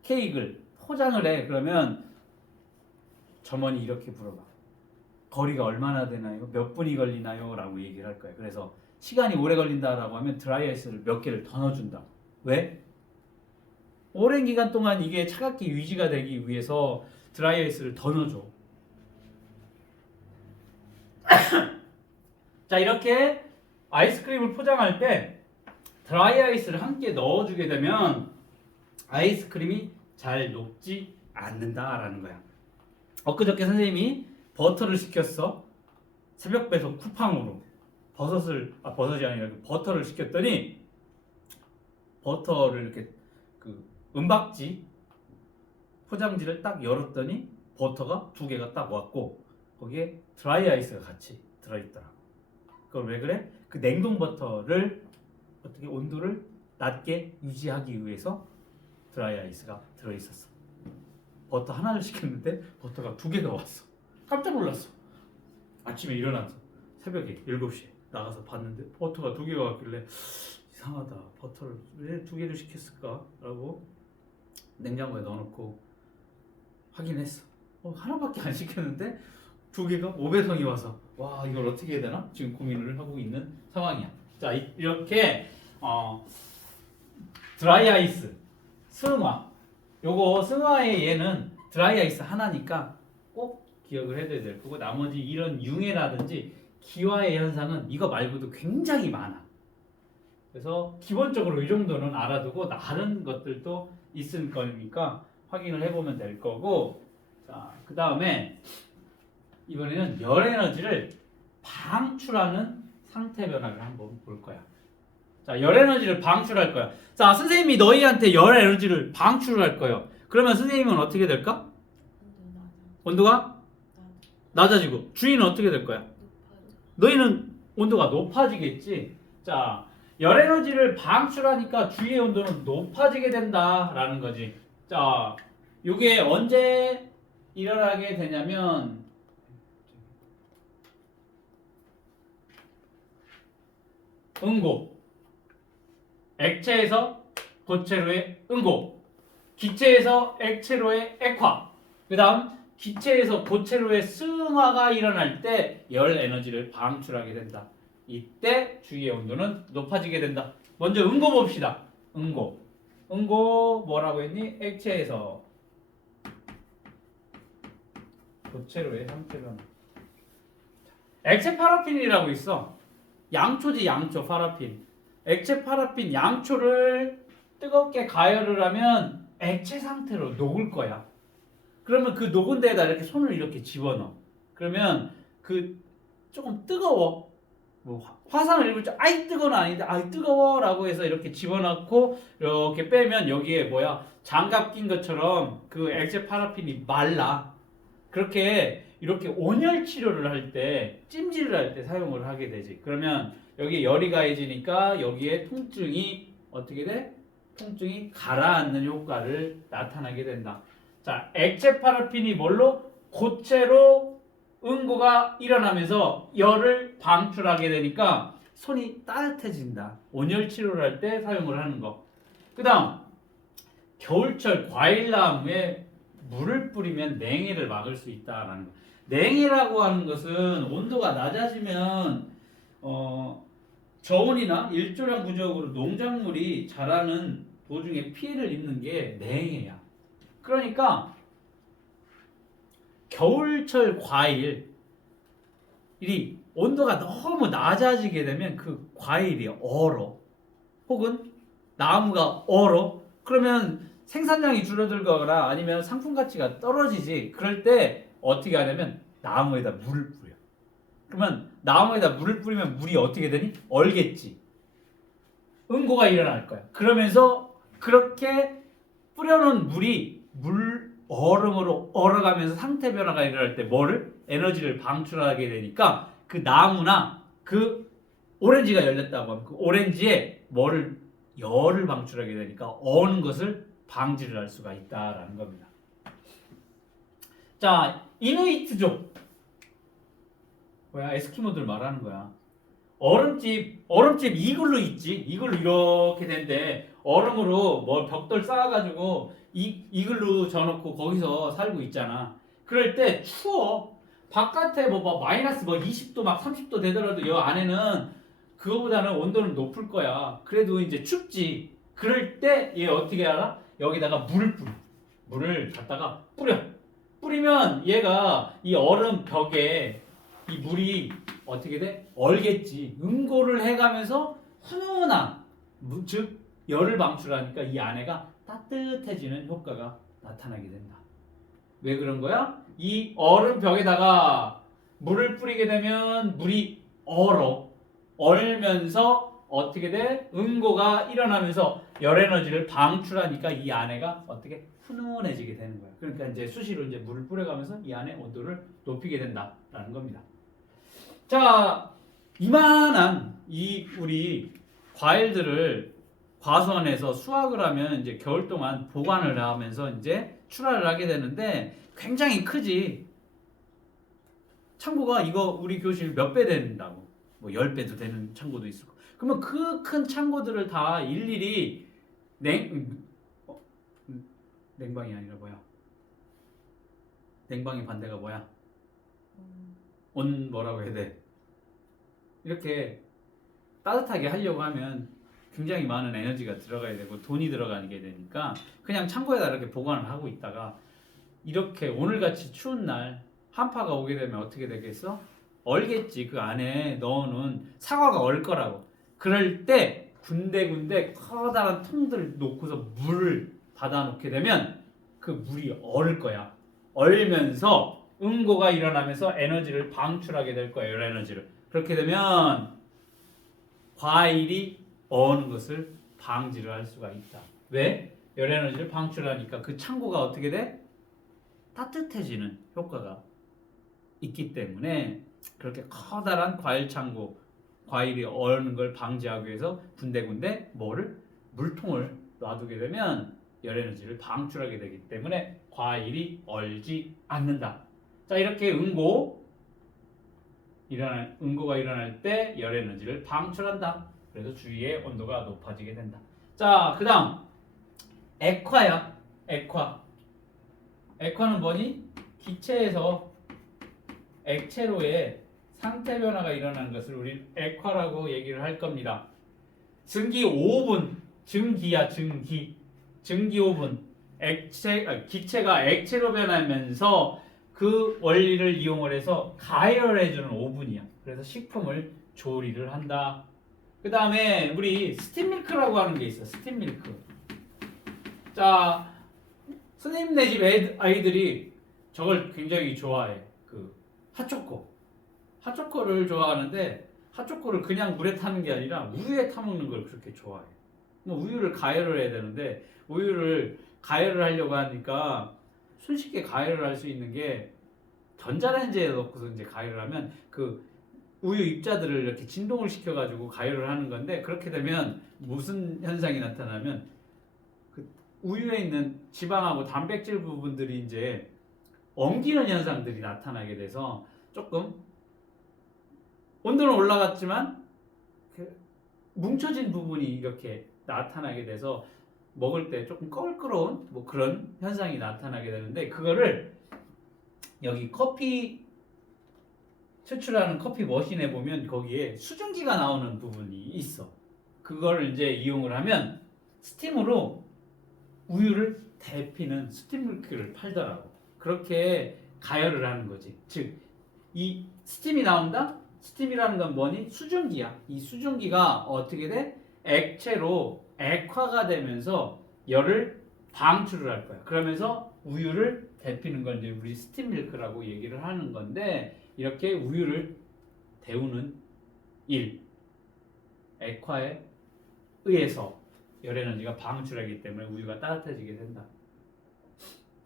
케이크를 포장을 해. 그러면 점원이 이렇게 물어봐. 거리가 얼마나 되나요? 몇 분이 걸리나요? 라고 얘기를 할 거야. 그래서 시간이 오래 걸린다라고 하면 드라이 아이스를 몇 개를 더 넣어준다. 왜? 오랜 기간 동안 이게 차갑게 유지가 되기 위해서 드라이 아이스를 더 넣어줘. 자, 이렇게 아이스크림을 포장할 때 드라이 아이스를 함께 넣어주게 되면 아이스크림이 잘 녹지 않는다라는 거야. 엊그저께 선생님이 버터를 시켰어. 새벽 배송 쿠팡으로 버섯이 아니라 버터를 시켰더니 버터를 이렇게 그 은박지 포장지를 딱 열었더니 버터가 2개가 딱 왔고 거기에 드라이 아이스가 같이 들어있더라. 그걸 왜 그래? 그 냉동 버터를 어떻게 온도를 낮게 유지하기 위해서 드라이 아이스가 들어있었어. 버터 하나를 시켰는데 버터가 2개가 왔어. 깜짝 놀랐어. 아침에 일어나서 새벽에 7시에 나가서 봤는데 버터가 2개가 왔길래 이상하다. 버터를 왜 2개를 시켰을까? 라고 냉장고에 넣어놓고 확인했어. 하나밖에 안 시켰는데 2개가 5배송이 와서 와, 이걸 어떻게 해야 되나? 지금 고민을 하고 있는 상황이야. 자, 이렇게 드라이 아이스, 승화. 요거 승화의 얘는 드라이 아이스 하나니까 꼭 기억을 해둬야 될 거고 나머지 이런 융해라든지 기화의 현상은 이거 말고도 굉장히 많아. 그래서 기본적으로 이 정도는 알아두고 다른 것들도 있을 거니까 확인을 해보면 될 거고 자, 그 다음에 이번에는 열 에너지를 방출하는 상태 변화를 한번 볼 거야. 자, 열 에너지를 방출할 거야. 자, 선생님이 너희한테 열 에너지를 방출할 거예요. 그러면 선생님은 어떻게 될까? 온도가 낮아지고 주인은 어떻게 될 거야? 너희는 온도가 높아지겠지. 자, 열 에너지를 방출하니까 주위의 온도는 높아지게 된다라는 거지. 자, 이게 언제 일어나게 되냐면 응고, 액체에서 고체로의 응고, 기체에서 액체로의 액화, 그 다음 기체에서 고체로의 승화가 일어날 때 열 에너지를 방출하게 된다. 이때 주위의 온도는 높아지게 된다. 먼저 응고 봅시다. 응고. 응고 뭐라고 했니? 액체에서 고체로의 상태 변화. 액체 파라핀이라고 있어. 양초지 양초 파라핀. 액체 파라핀 양초를 뜨겁게 가열을 하면 액체 상태로 녹을 거야. 그러면 그 녹은 데에다 이렇게 손을 이렇게 집어넣어. 그러면 그 조금 뜨거워. 뭐 화상을 입을 줄 아이 뜨거운 아닌데 아이 뜨거워라고 해서 이렇게 집어넣고 이렇게 빼면 여기에 뭐야 장갑 낀 것처럼 그 액체 파라핀이 말라. 그렇게 이렇게 온열 치료를 할 때 찜질을 할 때 사용을 하게 되지. 그러면 여기 열이 가해지니까 여기에 통증이 어떻게 돼? 통증이 가라앉는 효과를 나타나게 된다. 자, 액체 파라핀이 뭘로? 고체로 응고가 일어나면서 열을 방출하게 되니까 손이 따뜻해진다. 온열 치료를 할 때 사용을 하는 거. 그 다음 겨울철 과일나무에 물을 뿌리면 냉해를 막을 수 있다라는 거. 냉해라고 하는 것은 온도가 낮아지면 저온이나 일조량 부족으로 농작물이 자라는 도중에 피해를 입는 게 냉해야. 그러니까 겨울철 과일이 온도가 너무 낮아지게 되면 그 과일이 얼어. 혹은 나무가 얼어. 그러면 생산량이 줄어들거나 아니면 상품 가치가 떨어지지. 그럴 때 어떻게 하냐면 나무에다 물을 뿌려. 그러면 나무에다 물을 뿌리면 물이 어떻게 되니? 얼겠지. 응고가 일어날 거야. 그러면서 그렇게 뿌려놓은 물이 물 얼음으로 얼어가면서 상태 변화가 일어날 때 뭐를? 에너지를 방출하게 되니까 그 나무나 그 오렌지가 열렸다고 하면 그 오렌지에 뭐를? 열을 방출하게 되니까 어는 것을 방지를 할 수가 있다라는 겁니다. 자, 이누이트족 뭐야? 에스키모들 말하는 거야. 얼음집 이글루 있지? 이글루 이렇게 된데 얼음으로 뭐 벽돌 쌓아가지고 이글루 져놓고 거기서 살고 있잖아. 그럴 때 추워. 바깥에 뭐 마이너스 20도 막 30도 되더라도 이 안에는 그거보다는 온도는 높을 거야. 그래도 이제 춥지. 그럴 때 얘 어떻게 알아? 여기다가 물을 갖다가 뿌리면 얘가 이 얼음 벽에 이 물이 어떻게 돼? 얼겠지. 응고를 해가면서 훈훈한 즉 열을 방출하니까 이 안에가 따뜻해지는 효과가 나타나게 된다. 왜 그런 거야? 이 얼음 벽에다가 물을 뿌리게 되면 물이 얼면서 어떻게 돼? 응고가 일어나면서 열 에너지를 방출하니까 이 안에가 어떻게 훈훈해지게 되는 거야. 그러니까 이제 수시로 이제 물을 뿌려가면서 이 안에 온도를 높이게 된다라는 겁니다. 자, 이만한 이 우리 과일들을 과수원에서 수확을 하면 이제 겨울 동안 보관을 하면서 이제 출하를 하게 되는데 굉장히 크지. 창고가 이거 우리 교실 몇 배 된다고. 뭐 10배도 되는 창고도 있을 거고. 그러면 그 큰 창고들을 다 일일이 냉방이 아니라 뭐야? 냉방의 반대가 뭐야? 뭐라고 해야 돼? 이렇게 따뜻하게 하려고 하면 굉장히 많은 에너지가 들어가야 되고 돈이 들어가게 되니까 그냥 창고에다 이렇게 보관을 하고 있다가 이렇게 오늘같이 추운 날 한파가 오게 되면 어떻게 되겠어? 얼겠지. 그 안에 넣어놓은 사과가 얼 거라고. 그럴 때 군데군데 커다란 통들을 놓고서 물을 받아놓게 되면 그 물이 얼 거야. 얼면서 응고가 일어나면서 에너지를 방출하게 될 거야. 열 에너지를. 그렇게 되면 과일이 어는 것을 방지를 할 수가 있다. 왜? 열 에너지를 방출하니까 그 창고가 어떻게 돼? 따뜻해지는 효과가 있기 때문에 그렇게 커다란 과일 창고, 과일이 얼는 걸 방지하기 위해서 군데군데 뭐를? 물통을 놔두게 되면 열 에너지를 방출하게 되기 때문에 과일이 얼지 않는다. 자, 이렇게 응고가 일어날 때 열 에너지를 방출한다. 그래서 주위의 온도가 높아지게 된다. 자, 그 다음 액화야. 액화는 뭐니? 기체에서 액체로의 상태 변화가 일어나는 것을 우리 액화라고 얘기를 할 겁니다. 증기 5분, 증기야, 증기 5분. 기체가 액체로 변하면서 그 원리를 이용을 해서 가열해주는 5분이야. 그래서 식품을 조리를 한다. 그 다음에 우리 스팀밀크라고 하는 게 있어. 스팀밀크. 자, 선생님네 집 아이들이 저걸 굉장히 좋아해. 그 핫초코를 좋아하는데 핫초코를 그냥 물에 타는 게 아니라 우유에 타먹는 걸 그렇게 좋아해. 뭐 우유를 가열을 해야 되는데 우유를 가열을 하려고 하니까 손쉽게 가열을 할 수 있는 게 전자레인지에 넣고서 이제 가열을 하면 그 우유 입자들을 이렇게 진동을 시켜가지고 가열을 하는 건데 그렇게 되면 무슨 현상이 나타나면 그 우유에 있는 지방하고 단백질 부분들이 이제 엉기는 현상들이 나타나게 돼서 조금 온도는 올라갔지만 그 뭉쳐진 부분이 이렇게 나타나게 돼서 먹을 때 조금 껄끄러운 뭐 그런 현상이 나타나게 되는데 그거를 여기 커피 추출하는 커피 머신에 보면 거기에 수증기가 나오는 부분이 있어. 그거를 이제 이용을 하면 스팀으로 우유를 데피는 스팀밀크를 팔더라고. 그렇게 가열을 하는 거지. 즉, 이 스팀이 나온다? 스팀이라는 건 뭐니? 수증기야. 이 수증기가 어떻게 돼? 액체로 액화가 되면서 열을 방출을 할 거야. 그러면서 우유를 데피는 걸 이제 우리 스팀 밀크라고 얘기를 하는 건데 이렇게 우유를 데우는 일, 액화에 의해서 열 에너지가 방출하기 때문에 우유가 따뜻해지게 된다.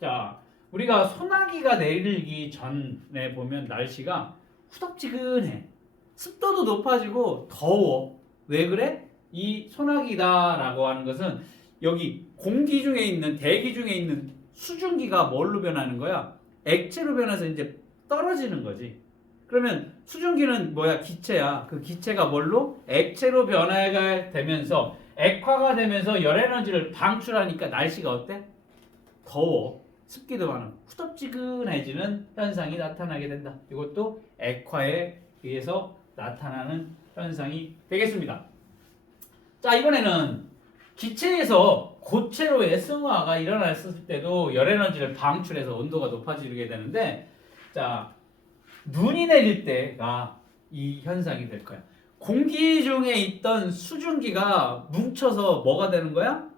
자, 우리가 소나기가 내리기 전에 보면 날씨가 후덥지근해. 습도도 높아지고 더워. 왜 그래? 이 소나기다라고 하는 것은 여기 공기 중에 있는 대기 중에 있는 수증기가 뭘로 변하는 거야? 액체로 변해서 이제 떨어지는 거지. 그러면 수증기는 뭐야? 기체야. 그 기체가 뭘로? 액체로 변화가 되면서 액화가 되면서 열 에너지를 방출하니까 날씨가 어때? 더워. 습기도 많아. 후덥지근해지는 현상이 나타나게 된다. 이것도 액화에 의해서 나타나는 현상이 되겠습니다. 자, 이번에는 기체에서 고체로의 승화가 일어났을 때도 열 에너지를 방출해서 온도가 높아지게 되는데, 자, 눈이 내릴 때가 이 현상이 될 거야. 공기 중에 있던 수증기가 뭉쳐서 뭐가 되는 거야?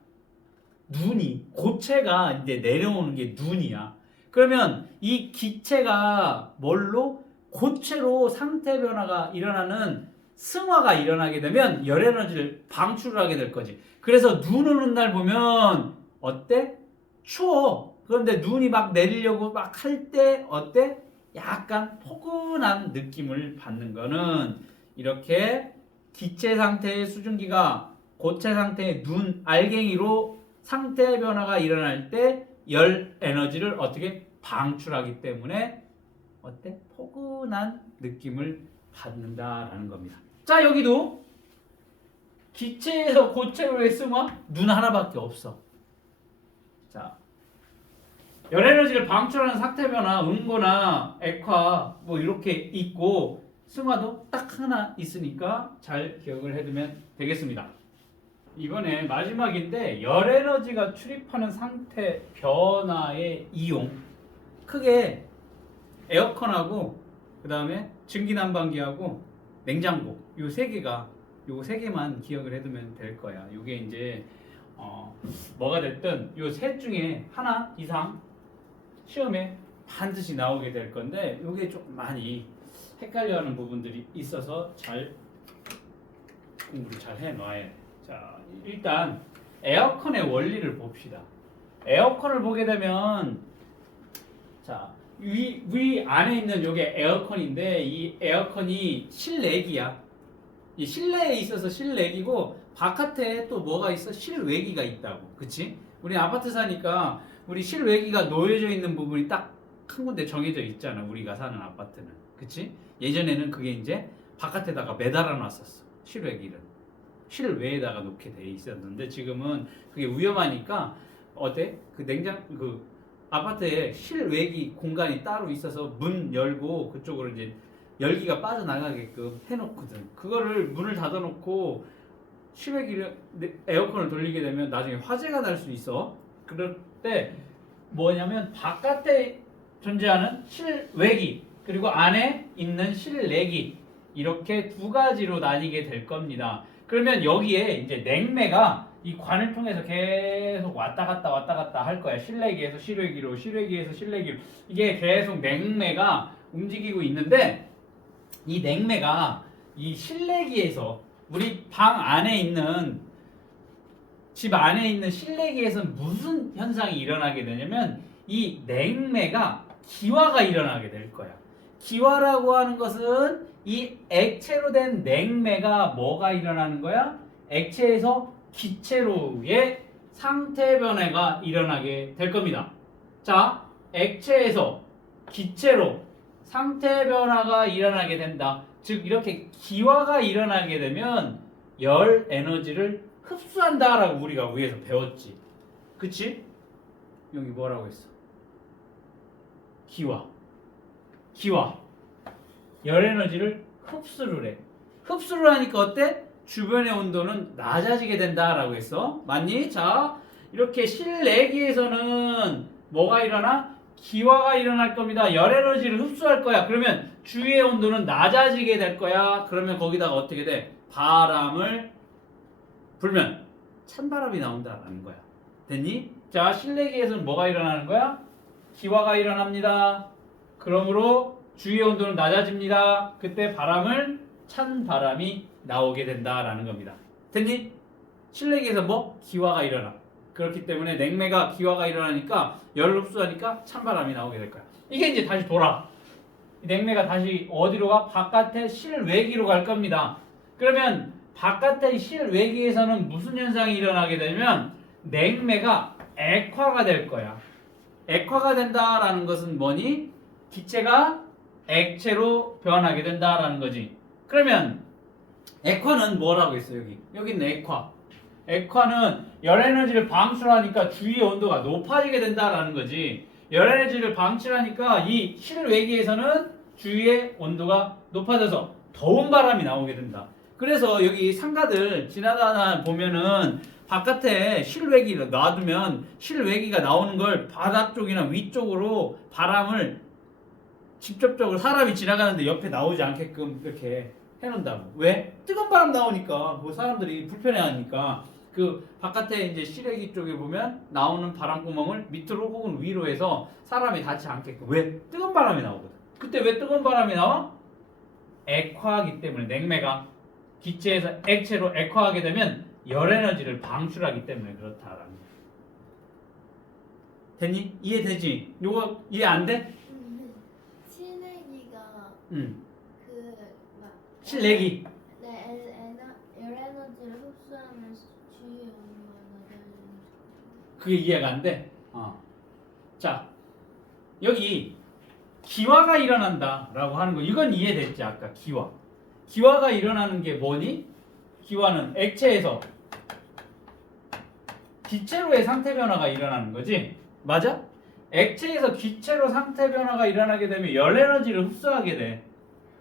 눈이, 고체가 이제 내려오는 게 눈이야. 그러면 이 기체가 뭘로? 고체로 상태 변화가 일어나는 승화가 일어나게 되면 열 에너지를 방출하게 될 거지. 그래서 눈 오는 날 보면 어때? 추워. 그런데 눈이 막 내리려고 막 할 때 어때? 약간 포근한 느낌을 받는 거는 이렇게 기체 상태의 수증기가 고체 상태의 눈, 알갱이로 상태 변화가 일어날 때 열 에너지를 어떻게 방출하기 때문에 어때? 포근한 느낌을 받는다라는 겁니다. 자, 여기도 기체에서 고체로의 승화 눈 하나밖에 없어. 자, 열 에너지를 방출하는 상태 변화, 응고나 액화 뭐 이렇게 있고 승화도 딱 하나 있으니까 잘 기억을 해두면 되겠습니다. 이번에 마지막인데 열 에너지가 출입하는 상태 변화의 이용 크게 에어컨하고 그 다음에 증기난방기하고 냉장고 요 세 개만 기억을 해두면 될 거야. 요게 이제 뭐가 됐든 요 셋 중에 하나 이상 시험에 반드시 나오게 될 건데 요게 좀 많이 헷갈려하는 부분들이 있어서 잘 공부를 잘 해놔야 돼. 자, 일단 에어컨의 원리를 봅시다. 에어컨을 보게 되면 자, 위 안에 있는 요게 에어컨인데 이 에어컨이 실내기야. 이 실내에 있어서 실내기고 바깥에 또 뭐가 있어? 실외기가 있다고. 그치? 우리 아파트 사니까 우리 실외기가 놓여져 있는 부분이 딱 한 군데 정해져 있잖아. 우리가 사는 아파트는. 그치? 예전에는 그게 이제 바깥에다가 매달아 놨었어. 실외기를. 실외에다가 놓게 돼 있었는데 지금은 그게 위험하니까 어때? 그 아파트에 실외기 공간이 따로 있어서 문 열고 그쪽으로 이제 열기가 빠져나가게끔 해놓거든. 그거를 문을 닫아놓고 실외기를 에어컨을 돌리게 되면 나중에 화재가 날 수 있어. 그럴 때 뭐냐면 바깥에 존재하는 실외기 그리고 안에 있는 실내기 이렇게 두 가지로 나뉘게 될 겁니다. 그러면 여기에 이제 냉매가 이 관을 통해서 계속 왔다 갔다 할 거야. 실내기에서 실외기로, 실외기에서 실내기로. 이게 계속 냉매가 움직이고 있는데 이 냉매가 이 실내기에서 우리 방 안에 있는 집 안에 있는 실내기에서 무슨 현상이 일어나게 되냐면 이 냉매가 기화가 일어나게 될 거야. 기화라고 하는 것은 이 액체로 된 냉매가 뭐가 일어나는 거야? 액체에서 기체로의 상태 변화가 일어나게 될 겁니다. 자, 액체에서 기체로 상태 변화가 일어나게 된다. 즉 이렇게 기화가 일어나게 되면 열 에너지를 흡수한다라고 우리가 위에서 배웠지. 그치? 여기 뭐라고 했어? 기화. 열 에너지를 흡수를 해. 흡수를 하니까 어때? 주변의 온도는 낮아지게 된다라고 했어. 맞니? 자, 이렇게 실내기에서는 뭐가 일어나? 기화가 일어날 겁니다. 열 에너지를 흡수할 거야. 그러면 주위의 온도는 낮아지게 될 거야. 그러면 거기다가 어떻게 돼? 바람을 불면 찬바람이 나온다라는 거야. 됐니? 자, 실내기에서는 뭐가 일어나는 거야? 기화가 일어납니다. 그러므로 주위의 온도는 낮아집니다. 그때 찬바람이 나오게 된다라는 겁니다. 됐니? 실내기에서 뭐? 기화가 일어나. 그렇기 때문에 냉매가 기화가 일어나니까 열을 흡수하니까 찬바람이 나오게 될 거야. 이게 이제 다시 돌아. 냉매가 다시 어디로 가? 바깥의 실외기로 갈 겁니다. 그러면 바깥의 실외기에서는 무슨 현상이 일어나게 되면 냉매가 액화가 될 거야. 액화가 된다라는 것은 뭐니? 기체가 액체로 변하게 된다라는 거지. 그러면 액화는 뭐라고 했어? 여기 있는 액화. 액화는 열 에너지를 방출하니까 주위의 온도가 높아지게 된다라는 거지. 열 에너지를 방출하니까 이 실외기에서는 주위의 온도가 높아져서 더운 바람이 나오게 된다. 그래서 여기 상가들 지나다가 보면은 바깥에 실외기를 놔두면 실외기가 나오는 걸 바닥 쪽이나 위쪽으로 바람을 직접적으로 사람이 지나가는데 옆에 나오지 않게끔 이렇게 해놓는다고. 왜? 뜨거운 바람 나오니까 그 사람들이 불편해하니까 그 바깥에 이제 실외기 쪽에 보면 나오는 바람 구멍을 밑으로 혹은 위로 해서 사람이 닿지 않게끔. 왜? 뜨거운 바람이 나오거든. 그때 왜 뜨거운 바람이 나와? 액화하기 때문에 냉매가 기체에서 액체로 액화하게 되면 열 에너지를 방출하기 때문에 그렇다라는 거야. 됐니? 이해되지? 요거 이해 안 돼? 실내기가 그막 실내기. 열 에너지를 흡수하면서 주위의 온도가 낮아지는. 그게 이해가 안 돼? 자, 여기 기화가 일어난다라고 하는 거 이건 이해됐지? 아까 기화가 일어나는 게 뭐니? 기화는 액체에서 기체로의 상태 변화가 일어나는 거지? 맞아? 액체에서 기체로 상태 변화가 일어나게 되면 열 에너지를 흡수하게 돼.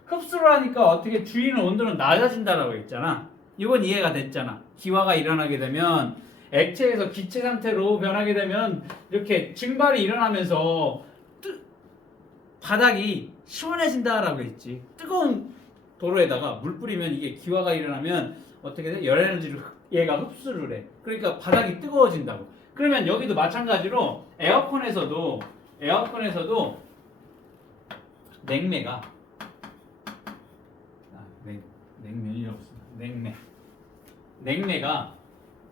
흡수를 하니까 어떻게 주위는 온도는 낮아진다라고 했잖아. 이건 이해가 됐잖아. 기화가 일어나게 되면 액체에서 기체 상태로 변하게 되면 이렇게 증발이 일어나면서 바닥이 시원해진다라고 했지. 뜨거운 도로에다가 물 뿌리면 이게 기화가 일어나면 어떻게 돼? 열 에너지를 얘가 흡수를 해. 그러니까 바닥이 뜨거워진다고. 그러면 여기도 마찬가지로 에어컨에서도 냉매가 냉면이라고 써. 냉매가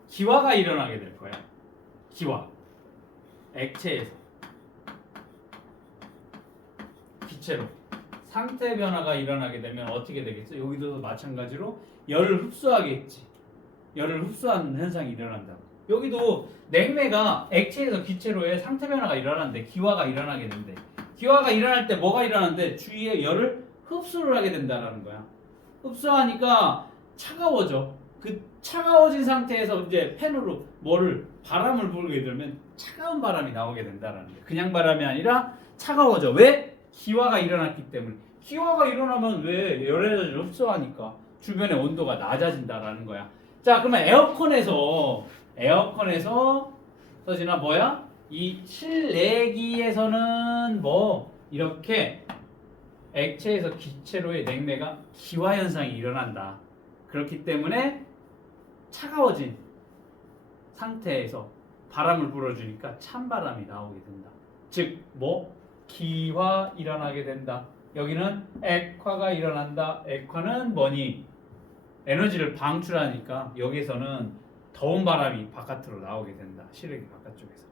기화가 일어나게 될 거야. 기화. 액체에서 기체로 상태 변화가 일어나게 되면 어떻게 되겠어? 여기도 마찬가지로 열을 흡수하겠지. 열을 흡수하는 현상이 일어난다고. 여기도 냉매가 액체에서 기체로의 상태 변화가 일어나는데 기화가 일어나게 된대. 기화가 일어날 때 뭐가 일어나는데 주위에 열을 흡수를 하게 된다라는 거야. 흡수하니까 차가워져. 그 차가워진 상태에서 이제 팬으로 바람을 불게 되면 차가운 바람이 나오게 된다라는 거야. 그냥 바람이 아니라 차가워져. 왜? 기화가 일어났기 때문에. 기화가 일어나면 왜 열 에너지를 흡수하니까 주변의 온도가 낮아진다라는 거야. 자, 그러면 에어컨에서 서진아 뭐야? 이 실내기에서는 뭐 이렇게 액체에서 기체로의 냉매가 기화 현상이 일어난다. 그렇기 때문에 차가워진 상태에서 바람을 불어주니까 찬바람이 나오게 된다. 즉, 뭐? 기화 일어나게 된다. 여기는 액화가 일어난다. 액화는 뭐니? 에너지를 방출하니까 여기서는 더운 바람이 바깥으로 나오게 된다. 실외기 바깥쪽에서.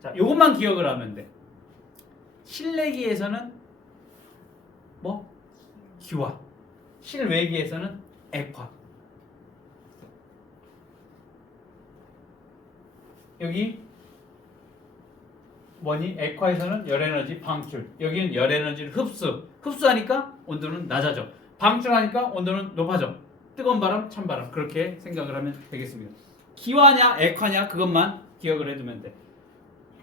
자, 요것만 기억을 하면 돼. 실내기에서는 뭐? 기화. 실외기에서는 액화. 여기 뭐니? 액화에서는 열에너지 방출. 여기는 열에너지를 흡수하니까 온도는 낮아져. 방출하니까 온도는 높아져. 뜨거운 바람, 찬 바람. 그렇게 생각을 하면 되겠습니다. 기화냐, 액화냐 그것만 기억을 해두면 돼.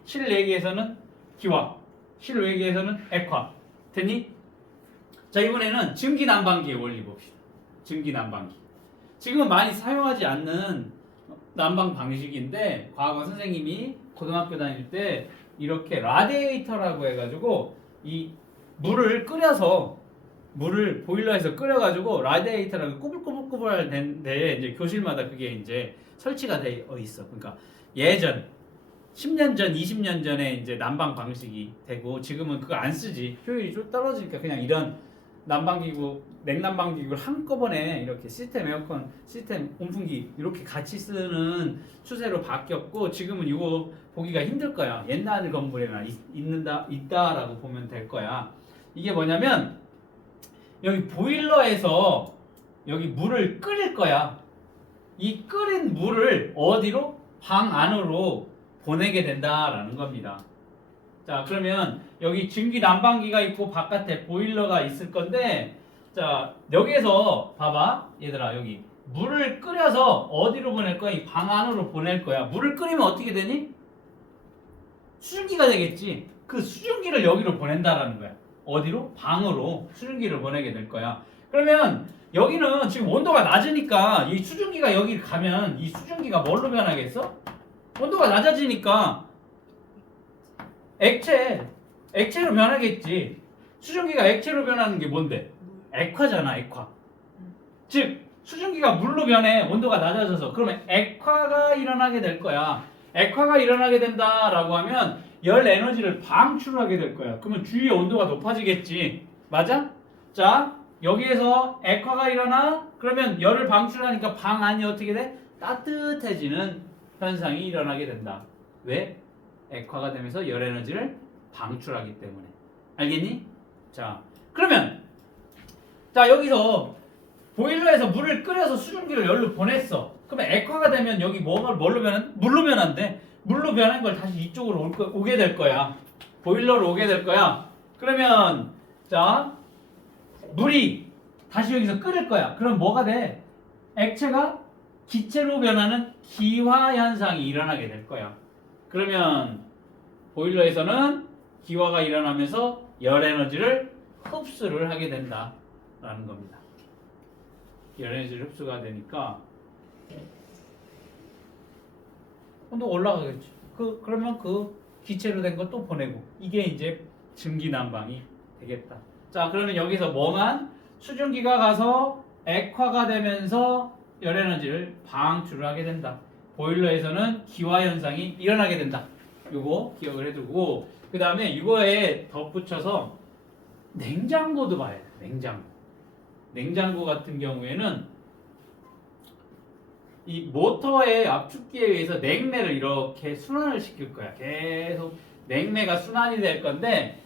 실내기에서는 기화, 실외기에서는 액화. 됐니? 자, 이번에는 증기난방기의 원리 봅시다. 증기난방기. 지금은 많이 사용하지 않는 난방 방식인데 과거 선생님이 고등학교 다닐 때 이렇게 라디에이터라고 해가지고 이 물을 보일러에서 끓여가지고 라디에이터라고 꾸불꾸불꾸불 된 데에 이제 교실마다 그게 이제 설치가 되어 있어. 그러니까 예전 10년 전, 20년 전에 이제 난방 방식이 되고 지금은 그거 안 쓰지. 효율이 좀 떨어지니까 그냥 이런 난방기구, 냉난방기구를 한꺼번에 이렇게 시스템 에어컨, 시스템 온풍기 이렇게 같이 쓰는 추세로 바뀌었고 지금은 이거 보기가 힘들 거야. 옛날 건물에나 있다라고 보면 될 거야. 이게 뭐냐면 여기 보일러에서 여기 물을 끓일 거야. 이 끓인 물을 어디로? 방 안으로 보내게 된다라는 겁니다. 자, 그러면 여기 증기 난방기가 있고 바깥에 보일러가 있을 건데 자, 여기에서 봐봐. 얘들아, 여기 물을 끓여서 어디로 보낼 거야? 이 방 안으로 보낼 거야. 물을 끓이면 어떻게 되니? 수증기가 되겠지. 그 수증기를 여기로 보낸다라는 거야. 어디로? 방으로 수증기를 보내게 될 거야. 그러면 여기는 지금 온도가 낮으니까 이 수증기가 여기 가면 이 수증기가 뭘로 변하겠어? 온도가 낮아지니까 액체로 변하겠지. 수증기가 액체로 변하는 게 뭔데? 액화잖아, 액화. 즉 수증기가 물로 변해. 온도가 낮아져서. 그러면 액화가 일어나게 될 거야. 액화가 일어나게 된다라고 하면 열 에너지를 방출하게 될 거야. 그러면 주위의 온도가 높아지겠지. 맞아? 자, 여기에서 액화가 일어나. 그러면 열을 방출하니까 방 안이 어떻게 돼? 따뜻해지는 현상이 일어나게 된다. 왜? 액화가 되면서 열 에너지를 방출하기 때문에. 알겠니? 자, 그러면 자, 여기서 보일러에서 물을 끓여서 수증기를 열로 보냈어. 그러면 액화가 되면 여기 뭘로 변한? 물로 변한대. 물로 변한 걸 다시 이쪽으로 오게 될 거야. 보일러로 오게 될 거야. 그러면 자, 물이 다시 여기서 끓을 거야. 그럼 뭐가 돼? 액체가 기체로 변하는 기화 현상이 일어나게 될 거야. 그러면 보일러에서는 기화가 일어나면서 열 에너지를 흡수를 하게 된다라는 겁니다. 열 에너지를 흡수가 되니까 온도가 올라가겠지. 그러면 그 기체로 된 거 또 보내고 이게 이제 증기난방이 되겠다. 자, 그러면 여기서 뭐만 수증기가 가서 액화가 되면서 열에너지를 방출을 하게 된다. 보일러에서는 기화 현상이 일어나게 된다. 요거 기억을 해두고 그 다음에 이거에 덧붙여서 냉장고도 봐야 돼. 냉장고 같은 경우에는 이 모터의 압축기에 의해서 냉매를 이렇게 순환을 시킬 거야. 계속 냉매가 순환이 될 건데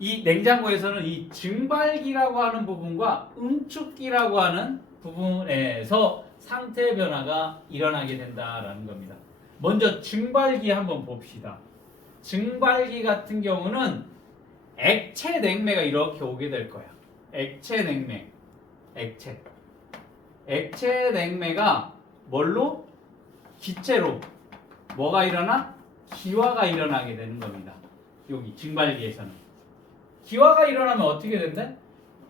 이 냉장고에서는 이 증발기라고 하는 부분과 응축기라고 하는 부분에서 상태 변화가 일어나게 된다라는 겁니다. 먼저 증발기 한번 봅시다. 증발기 같은 경우는 액체 냉매가 이렇게 오게 될 거야. 액체 냉매. 액체 냉매가 뭘로? 기체로 뭐가 일어나? 기화가 일어나게 되는 겁니다. 여기 증발기에서는. 기화가 일어나면 어떻게 된대?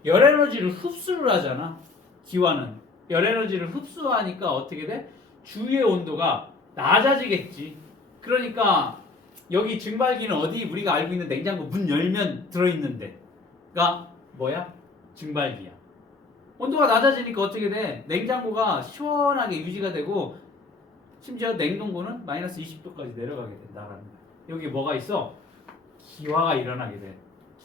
열에너지를 흡수를 하잖아. 기화는. 열에너지를 흡수하니까 어떻게 돼? 주위의 온도가 낮아지겠지. 그러니까 여기 증발기는 어디 우리가 알고 있는 냉장고 문 열면 들어있는데가 뭐야? 증발기야. 온도가 낮아지니까 어떻게 돼? 냉장고가 시원하게 유지가 되고 심지어 냉동고는 마이너스 20도까지 내려가게 된다라는 거야. 여기 뭐가 있어? 기화가 일어나게 돼.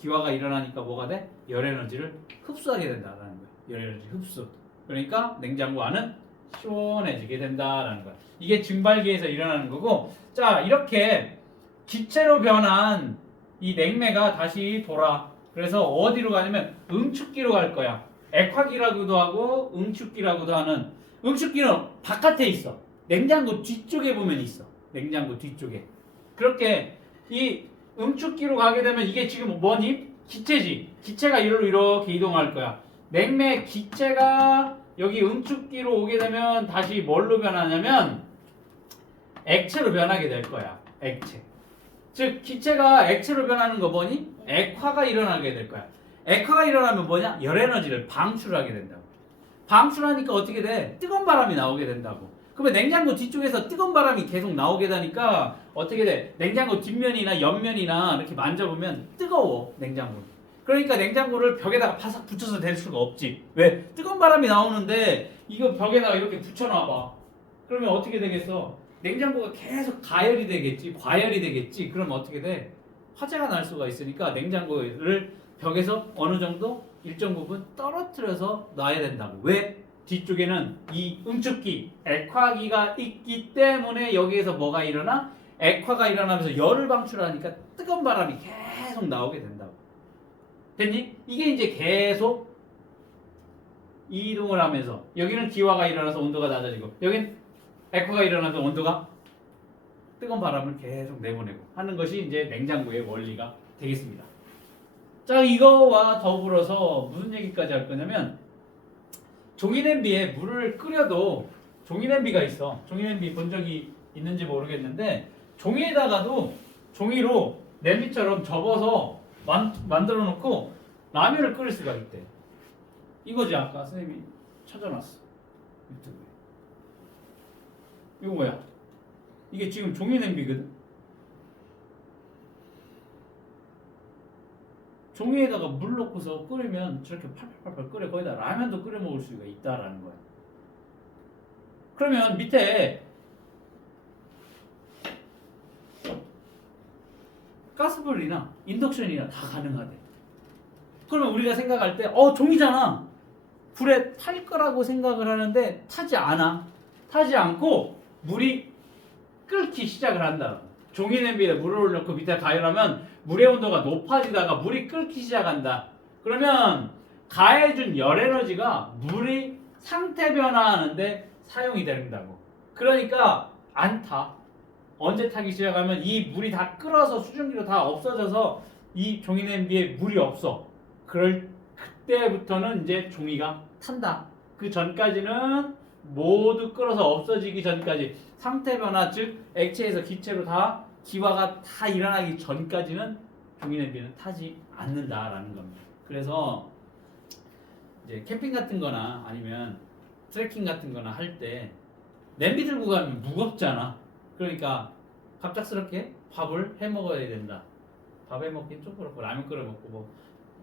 기화가 일어나니까 뭐가 돼? 열에너지를 흡수하게 된다라는 거야. 열에너지 흡수. 그러니까 냉장고 안은 시원해지게 된다라는 거야. 이게 증발기에서 일어나는 거고, 자 이렇게 기체로 변한 이 냉매가 다시 돌아. 그래서 어디로 가냐면 응축기로 갈 거야. 액화기라고도 하고 응축기라고도 하는. 응축기는 바깥에 있어. 냉장고 뒤쪽에 보면 있어. 냉장고 뒤쪽에. 그렇게 이 응축기로 가게 되면 이게 지금 뭐니? 기체지. 기체가 이리로 이렇게 이동할 거야. 냉매 기체가 여기 응축기로 오게 되면 다시 뭘로 변하냐면 액체로 변하게 될 거야. 액체. 즉 기체가 액체로 변하는 거 뭐니? 액화가 일어나게 될 거야. 액화가 일어나면 뭐냐? 열에너지를 방출하게 된다고. 방출하니까 어떻게 돼? 뜨거운 바람이 나오게 된다고. 그러면 냉장고 뒤쪽에서 뜨거운 바람이 계속 나오게 되니까 어떻게 돼? 냉장고 뒷면이나 옆면이나 이렇게 만져보면 뜨거워. 냉장고. 그러니까 냉장고를 벽에다가 바삭 붙여서 댈 수가 없지. 왜? 뜨거운 바람이 나오는데 이거 벽에다가 이렇게 붙여놔봐. 그러면 어떻게 되겠어? 냉장고가 계속 가열이 되겠지. 과열이 되겠지. 그러면 어떻게 돼? 화재가 날 수가 있으니까 냉장고를 벽에서 어느 정도 일정 부분 떨어뜨려서 놔야 된다고. 왜? 뒤쪽에는 이 응축기, 액화기가 있기 때문에 여기에서 뭐가 일어나? 액화가 일어나면서 열을 방출하니까 뜨거운 바람이 계속 나오게 된다고. 됐니? 이게 이제 계속 이동을 하면서 여기는 기화가 일어나서 온도가 낮아지고 여긴 액화가 일어나서 온도가 뜨거운 바람을 계속 내보내고 하는 것이 이제 냉장고의 원리가 되겠습니다. 자, 이거와 더불어서 무슨 얘기까지 할 거냐면 종이 냄비에 물을 끓여도 종이 냄비가 있어. 종이 냄비 본 적이 있는지 모르겠는데 종이에다가도 종이로 냄비처럼 접어서 만들어 놓고 라면을 끓일 수가 있대. 이거지 아까 선생님이 찾아놨어. 유튜브에. 이거 뭐야? 이게 지금 종이 냄비거든. 종이에다가 물 넣고서 끓이면 저렇게 팔팔팔팔 끓여. 거기다 라면도 끓여 먹을 수가 있다라는 거야. 그러면 밑에 가스불이나 인덕션이나 다 가능하대. 그러면 우리가 생각할 때 종이잖아. 불에 탈 거라고 생각을 하는데 타지 않아. 타지 않고 물이 끓기 시작을 한다. 종이 냄비에 물을 넣고 밑에 가열하면 물의 온도가 높아지다가 물이 끓기 시작한다. 그러면 가해준 열에너지가 물이 상태 변화하는데 사용이 된다고. 그러니까 안 타. 언제 타기 시작하면 이 물이 다 끓어서 수증기로 다 없어져서 이 종이 냄비에 물이 없어. 그때부터는 이제 종이가 탄다. 그 전까지는 모두 끓어서 없어지기 전까지 상태 변화, 즉 액체에서 기체로 다 기화가 다 일어나기 전까지는 종이 냄비는 타지 않는다라는 겁니다. 그래서 이제 캠핑 같은 거나 아니면 트레킹 같은 거나 할 때 냄비 들고 가면 무겁잖아. 그러니까 갑작스럽게 밥을 해 먹어야 된다. 밥에 먹긴 좀 그렇고 라면 끓여 먹고 뭐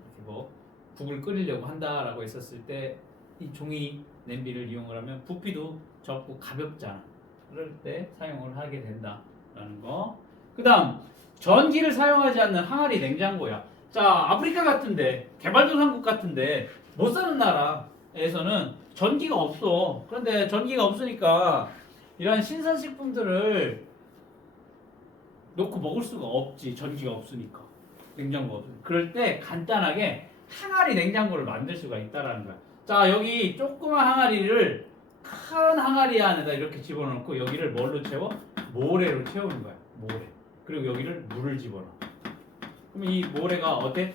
이렇게 뭐 국을 끓이려고 한다라고 했었을 때 이 종이 냄비를 이용을 하면 부피도 적고 가볍잖아. 그럴 때 사용을 하게 된다라는 거. 그다음 전기를 사용하지 않는 항아리 냉장고야. 자, 아프리카 같은데 개발도상국 같은데 못 사는 나라에서는 전기가 없어. 그런데 전기가 없으니까 이런 신선식품들을 놓고 먹을 수가 없지. 전기가 없으니까. 냉장고가 없으니까. 그럴 때 간단하게 항아리 냉장고를 만들 수가 있다라는 거야. 자, 여기 조그만 항아리를 큰 항아리 안에다 이렇게 집어넣고 여기를 뭘로 채워? 모래로 채우는 거야. 모래. 그리고 여기를 물을 집어넣어. 그러면 이 모래가 어때?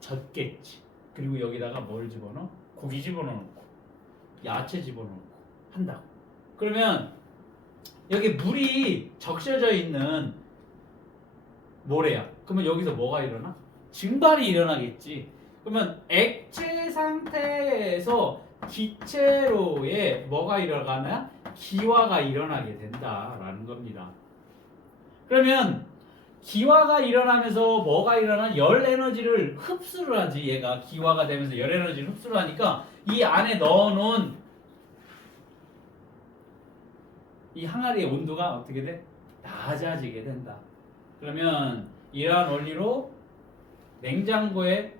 젖겠지. 그리고 여기다가 뭘 집어넣어? 고기 집어넣고 야채 집어넣고 한다고. 그러면 여기 물이 적셔져 있는 모래야. 그러면 여기서 뭐가 일어나? 증발이 일어나겠지. 그러면 액체 상태에서 기체로의 뭐가 일어나냐? 기화가 일어나게 된다라는 겁니다. 그러면 기화가 일어나면서 뭐가 일어나? 열 에너지를 흡수를 하지. 얘가 기화가 되면서 열 에너지를 흡수를 하니까 이 안에 넣어놓은 이 항아리의 온도가 어떻게 돼? 낮아지게 된다. 그러면 이러한 원리로 냉장고에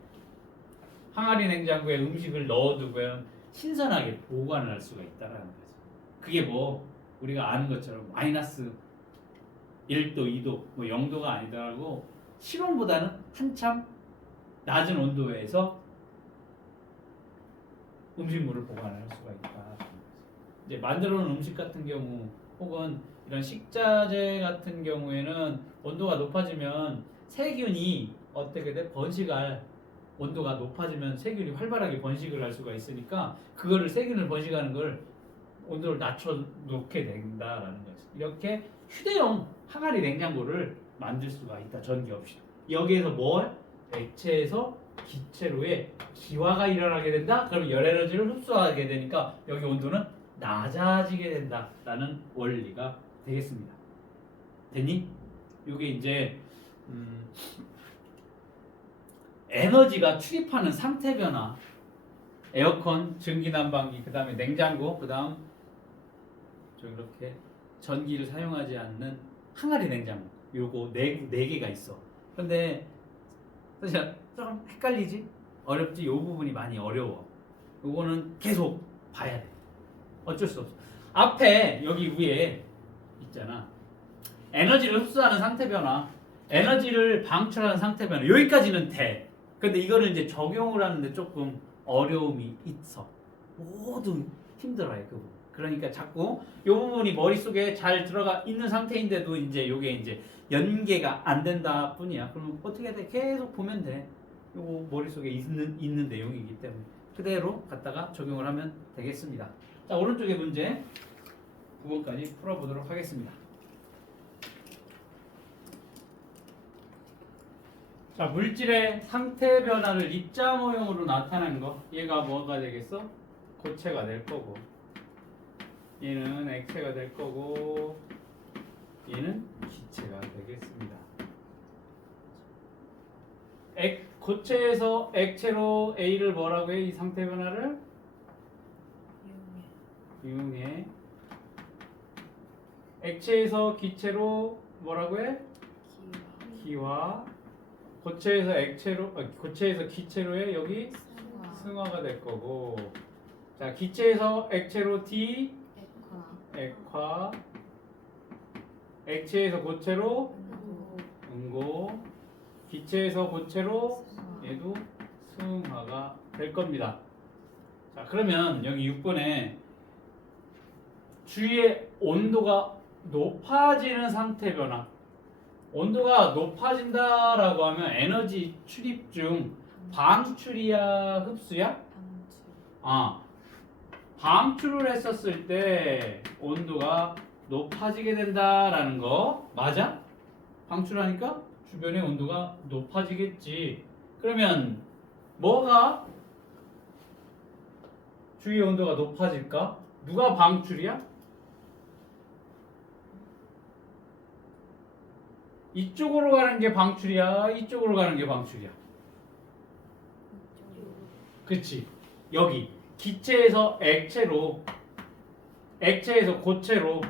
항아리 냉장고에 음식을 넣어두면 신선하게 보관을 할 수가 있다라는 거죠. 그게 뭐 우리가 아는 것처럼 마이너스 1도, 2도, 뭐 0도가 아니더라고 실온보다는 한참 낮은 온도에서 음식물을 보관할 수가 있다. 이제 만들어 놓은 음식 같은 경우 혹은 이런 식자재 같은 경우에는 온도가 높아지면 세균이 어떻게 돼? 번식할 온도가 높아지면 세균이 활발하게 번식을 할 수가 있으니까 그거를 세균을 번식하는 걸 온도를 낮춰 놓게 된다라는 거죠. 이렇게 휴대용 항아리 냉장고를 만들 수가 있다. 전기 없이. 여기에서 뭘? 액체에서 기체로의 기화가 일어나게 된다. 그러면 열 에너지를 흡수하게 되니까 여기 온도는 낮아지게 된다라는 원리가 되겠습니다. 됐니? 이게 이제 에너지가 출입하는 상태 변화, 에어컨, 전기난방기, 그 다음에 냉장고, 그 다음 이렇게 전기를 사용하지 않는 항아리 냉장고, 요거 네 개가 있어. 근데 사실 좀 헷갈리지? 어렵지? 요 부분이 많이 어려워. 요거는 계속 봐야 돼. 어쩔 수 없어. 앞에 여기 위에 있잖아. 에너지를 흡수하는 상태 변화, 에너지를 방출하는 상태 변화. 여기까지는 돼. 근데 이거를 이제 적용을 하는데 조금 어려움이 있어. 모두 힘들어요, 그 부분. 그러니까 자꾸 이 부분이 머릿속에 잘 들어가 있는 상태인데도 이제 요게 이제 연계가 안 된다 뿐이야. 그러면 어떻게 해야 돼? 계속 보면 돼. 요거 머릿속에 있는 내용이기 때문에 그대로 갖다가 적용을 하면 되겠습니다. 자, 오른쪽의 문제 9번까지 풀어보도록 하겠습니다. 자, 물질의 상태 변화를 입자 모형으로 나타낸 거. 얘가 뭐가 되겠어? 고체가 될 거고, 얘는 액체가 될 거고, 얘는 기체가 되겠습니다. 고체에서 액체로 A를 뭐라고 해? 이 상태 변화를? 이용해. 액체에서 기체로 뭐라고 해? 기화. 고체에서 고체에서 기체로의 여기 승화가 될 거고, 자, 기체에서 액체로 D 액화, 액체에서 고체로 응고, 기체에서 고체로 얘도 승화가 될 겁니다. 자, 그러면 여기 6번에 주위의 온도가 높아지는 상태 변화. 온도가 높아진다라고 하면 에너지 출입 중 방출이야, 흡수야? 방출을 했었을 때 온도가 높아지게 된다라는 거 맞아? 방출하니까 주변의 온도가 높아지겠지. 그러면 뭐가 주위의 온도가 높아질까? 누가 방출이야? 이쪽으로 가는 게 방출이야, 이쪽으로 가는 게 방출이야. 그치? 여기 기체에서 액체로, 액체에서 고체로,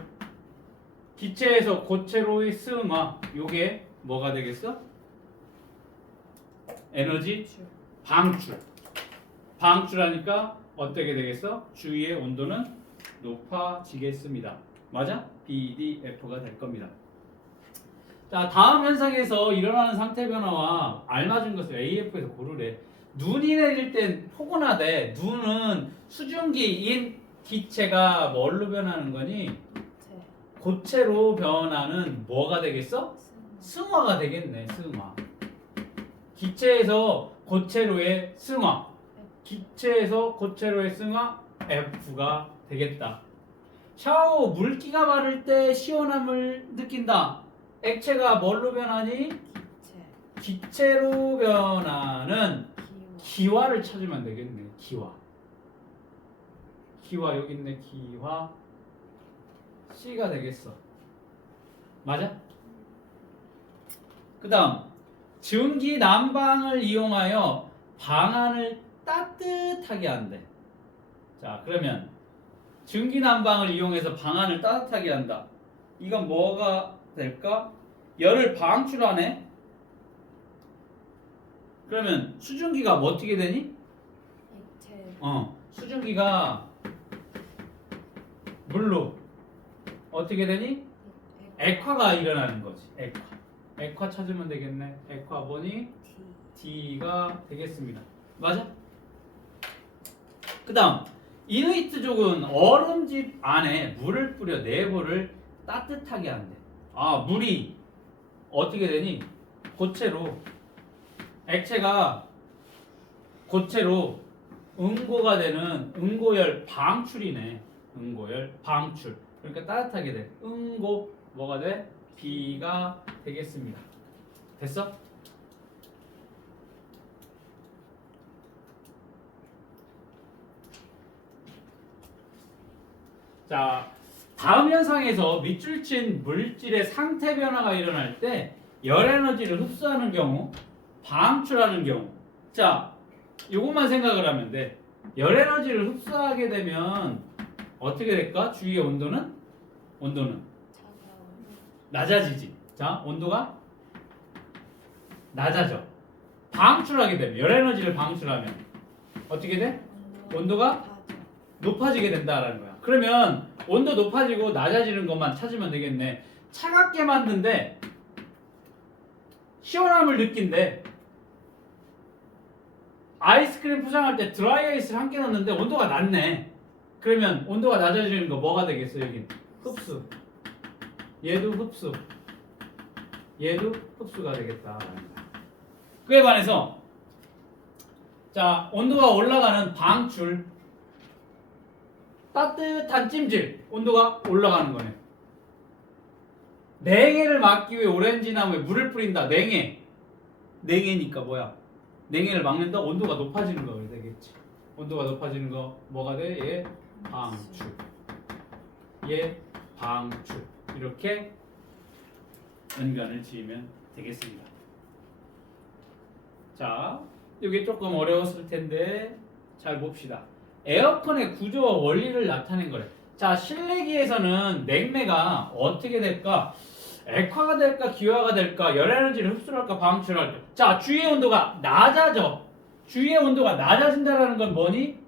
기체에서 고체로의 승화, 요게 뭐가 되겠어? 에너지 방출. 방출하니까 어떻게 되겠어? 주위의 온도는 높아지겠습니다. 맞아? BDF가 될 겁니다. 자, 다음 현상에서 일어나는 상태 변화와 알맞은 것을 AF에서 고르래. 눈이 내릴 땐 포근하대. 눈은 수증기인 기체가 뭘로 변하는 거니? 고체로 변하는 뭐가 되겠어? 승화가 되겠네. 승화. 기체에서 고체로의 승화. 기체에서 고체로의 승화 F가 되겠다. 샤워 후 물기가 마를 때 시원함을 느낀다. 액체가 뭘로 변하니? 기체로 변하는 기화를 찾으면 되겠네. 기화. 기화 여기 있네. 기화 C가 되겠어. 맞아? 그 다음 증기 난방을 이용하여 방안을 따뜻하게 한대. 자, 그러면 증기 난방을 이용해서 방안을 따뜻하게 한다. 이건 뭐가 될까? 열을 방출하네. 그러면 수증기가 뭐 어떻게 되니? 수증기가 물로 어떻게 되니? 액화가 일어나는 거지. 액화. 액화 찾으면 되겠네. 액화 뭐니? D가 되겠습니다. 맞아? 그 다음 이누이트족은 얼음집 안에 물을 뿌려 내부를 따뜻하게 한대. 아, 물이 어떻게 되니? 고체로, 액체가 고체로 응고가 되는 응고열 방출이네. 응고열 방출. 그러니까 따뜻하게 돼. 응고 뭐가 돼? B가 되겠습니다. 됐어? 자, 다음 현상에서 밑줄 친 물질의 상태 변화가 일어날 때 열 에너지를 흡수하는 경우, 방출하는 경우. 자, 이것만 생각을 하면 돼. 열 에너지를 흡수하게 되면 어떻게 될까? 주위의 온도는 낮아지지. 자, 온도가 낮아져. 방출하게 되면 열 에너지를 방출하면 어떻게 돼? 온도가 높아지게 된다라는 거야. 그러면 온도 높아지고 낮아지는 것만 찾으면 되겠네. 차갑게 만든데 시원함을 느낀대. 아이스크림 포장할 때 드라이 아이스를 함께 넣었는데 온도가 낮네. 그러면 온도가 낮아지는 거 뭐가 되겠어? 여긴 흡수. 얘도 흡수. 얘도 흡수가 되겠다. 그에 반해서 자, 온도가 올라가는 방출. 따뜻한 찜질. 온도가 올라가는 거네. 냉해를 막기 위해 오렌지 나무에 물을 뿌린다. 냉해. 냉해니까 뭐야? 냉해를 막는다. 온도가 높아지는 거 되겠지. 온도가 높아지는 거 뭐가 돼? 얘 방출. 얘 방출. 이렇게 연관을 지으면 되겠습니다. 자, 이게 조금 어려웠을 텐데 잘 봅시다. 에어컨의 구조와 원리를 나타낸 거래. 자, 실내기에서는 냉매가 어떻게 될까? 액화가 될까? 기화가 될까? 열 에너지를 흡수할까? 방출할까? 자, 주위의 온도가 낮아져. 주위의 온도가 낮아진다는 건 뭐니?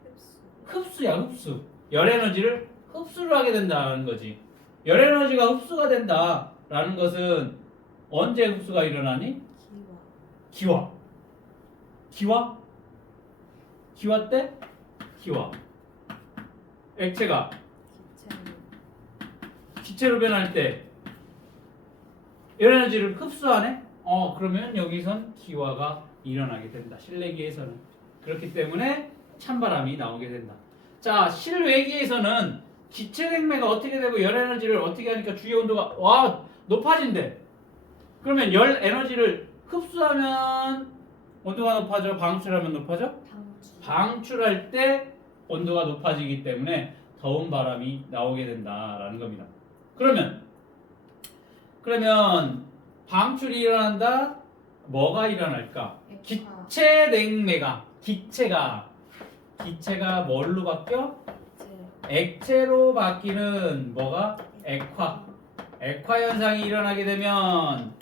흡수야, 흡수. 열 에너지를 흡수를 하게 된다는 거지. 열 에너지가 흡수가 된다라는 것은 언제 흡수가 일어나니? 기화. 기화? 기화 때? 기화. 액체가 기체로 변할 때 열 에너지를 흡수하네? 그러면 여기선 기화가 일어나게 된다. 실내기에서는. 그렇기 때문에 찬바람이 나오게 된다. 자, 실외기에서는 기체 냉매가 어떻게 되고 열 에너지를 어떻게 하니까 주위 온도가 높아진대. 그러면 열 에너지를 흡수하면 온도가 높아져? 방출하면 높아져? 방출할 때 온도가 높아지기 때문에 더운 바람이 나오게 된다라는 겁니다. 그러면 방출이 일어난다. 뭐가 일어날까? 액화. 기체 냉매가 기체가 뭘로 바뀌어? 액체로 바뀌는 뭐가? 액화 현상이 일어나게 되면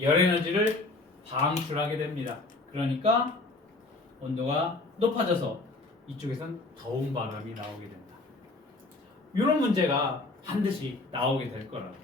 열 에너지를 방출하게 됩니다. 그러니까 온도가 높아져서 이쪽에선 더운 바람이 나오게 된다. 이런 문제가 반드시 나오게 될 거라고.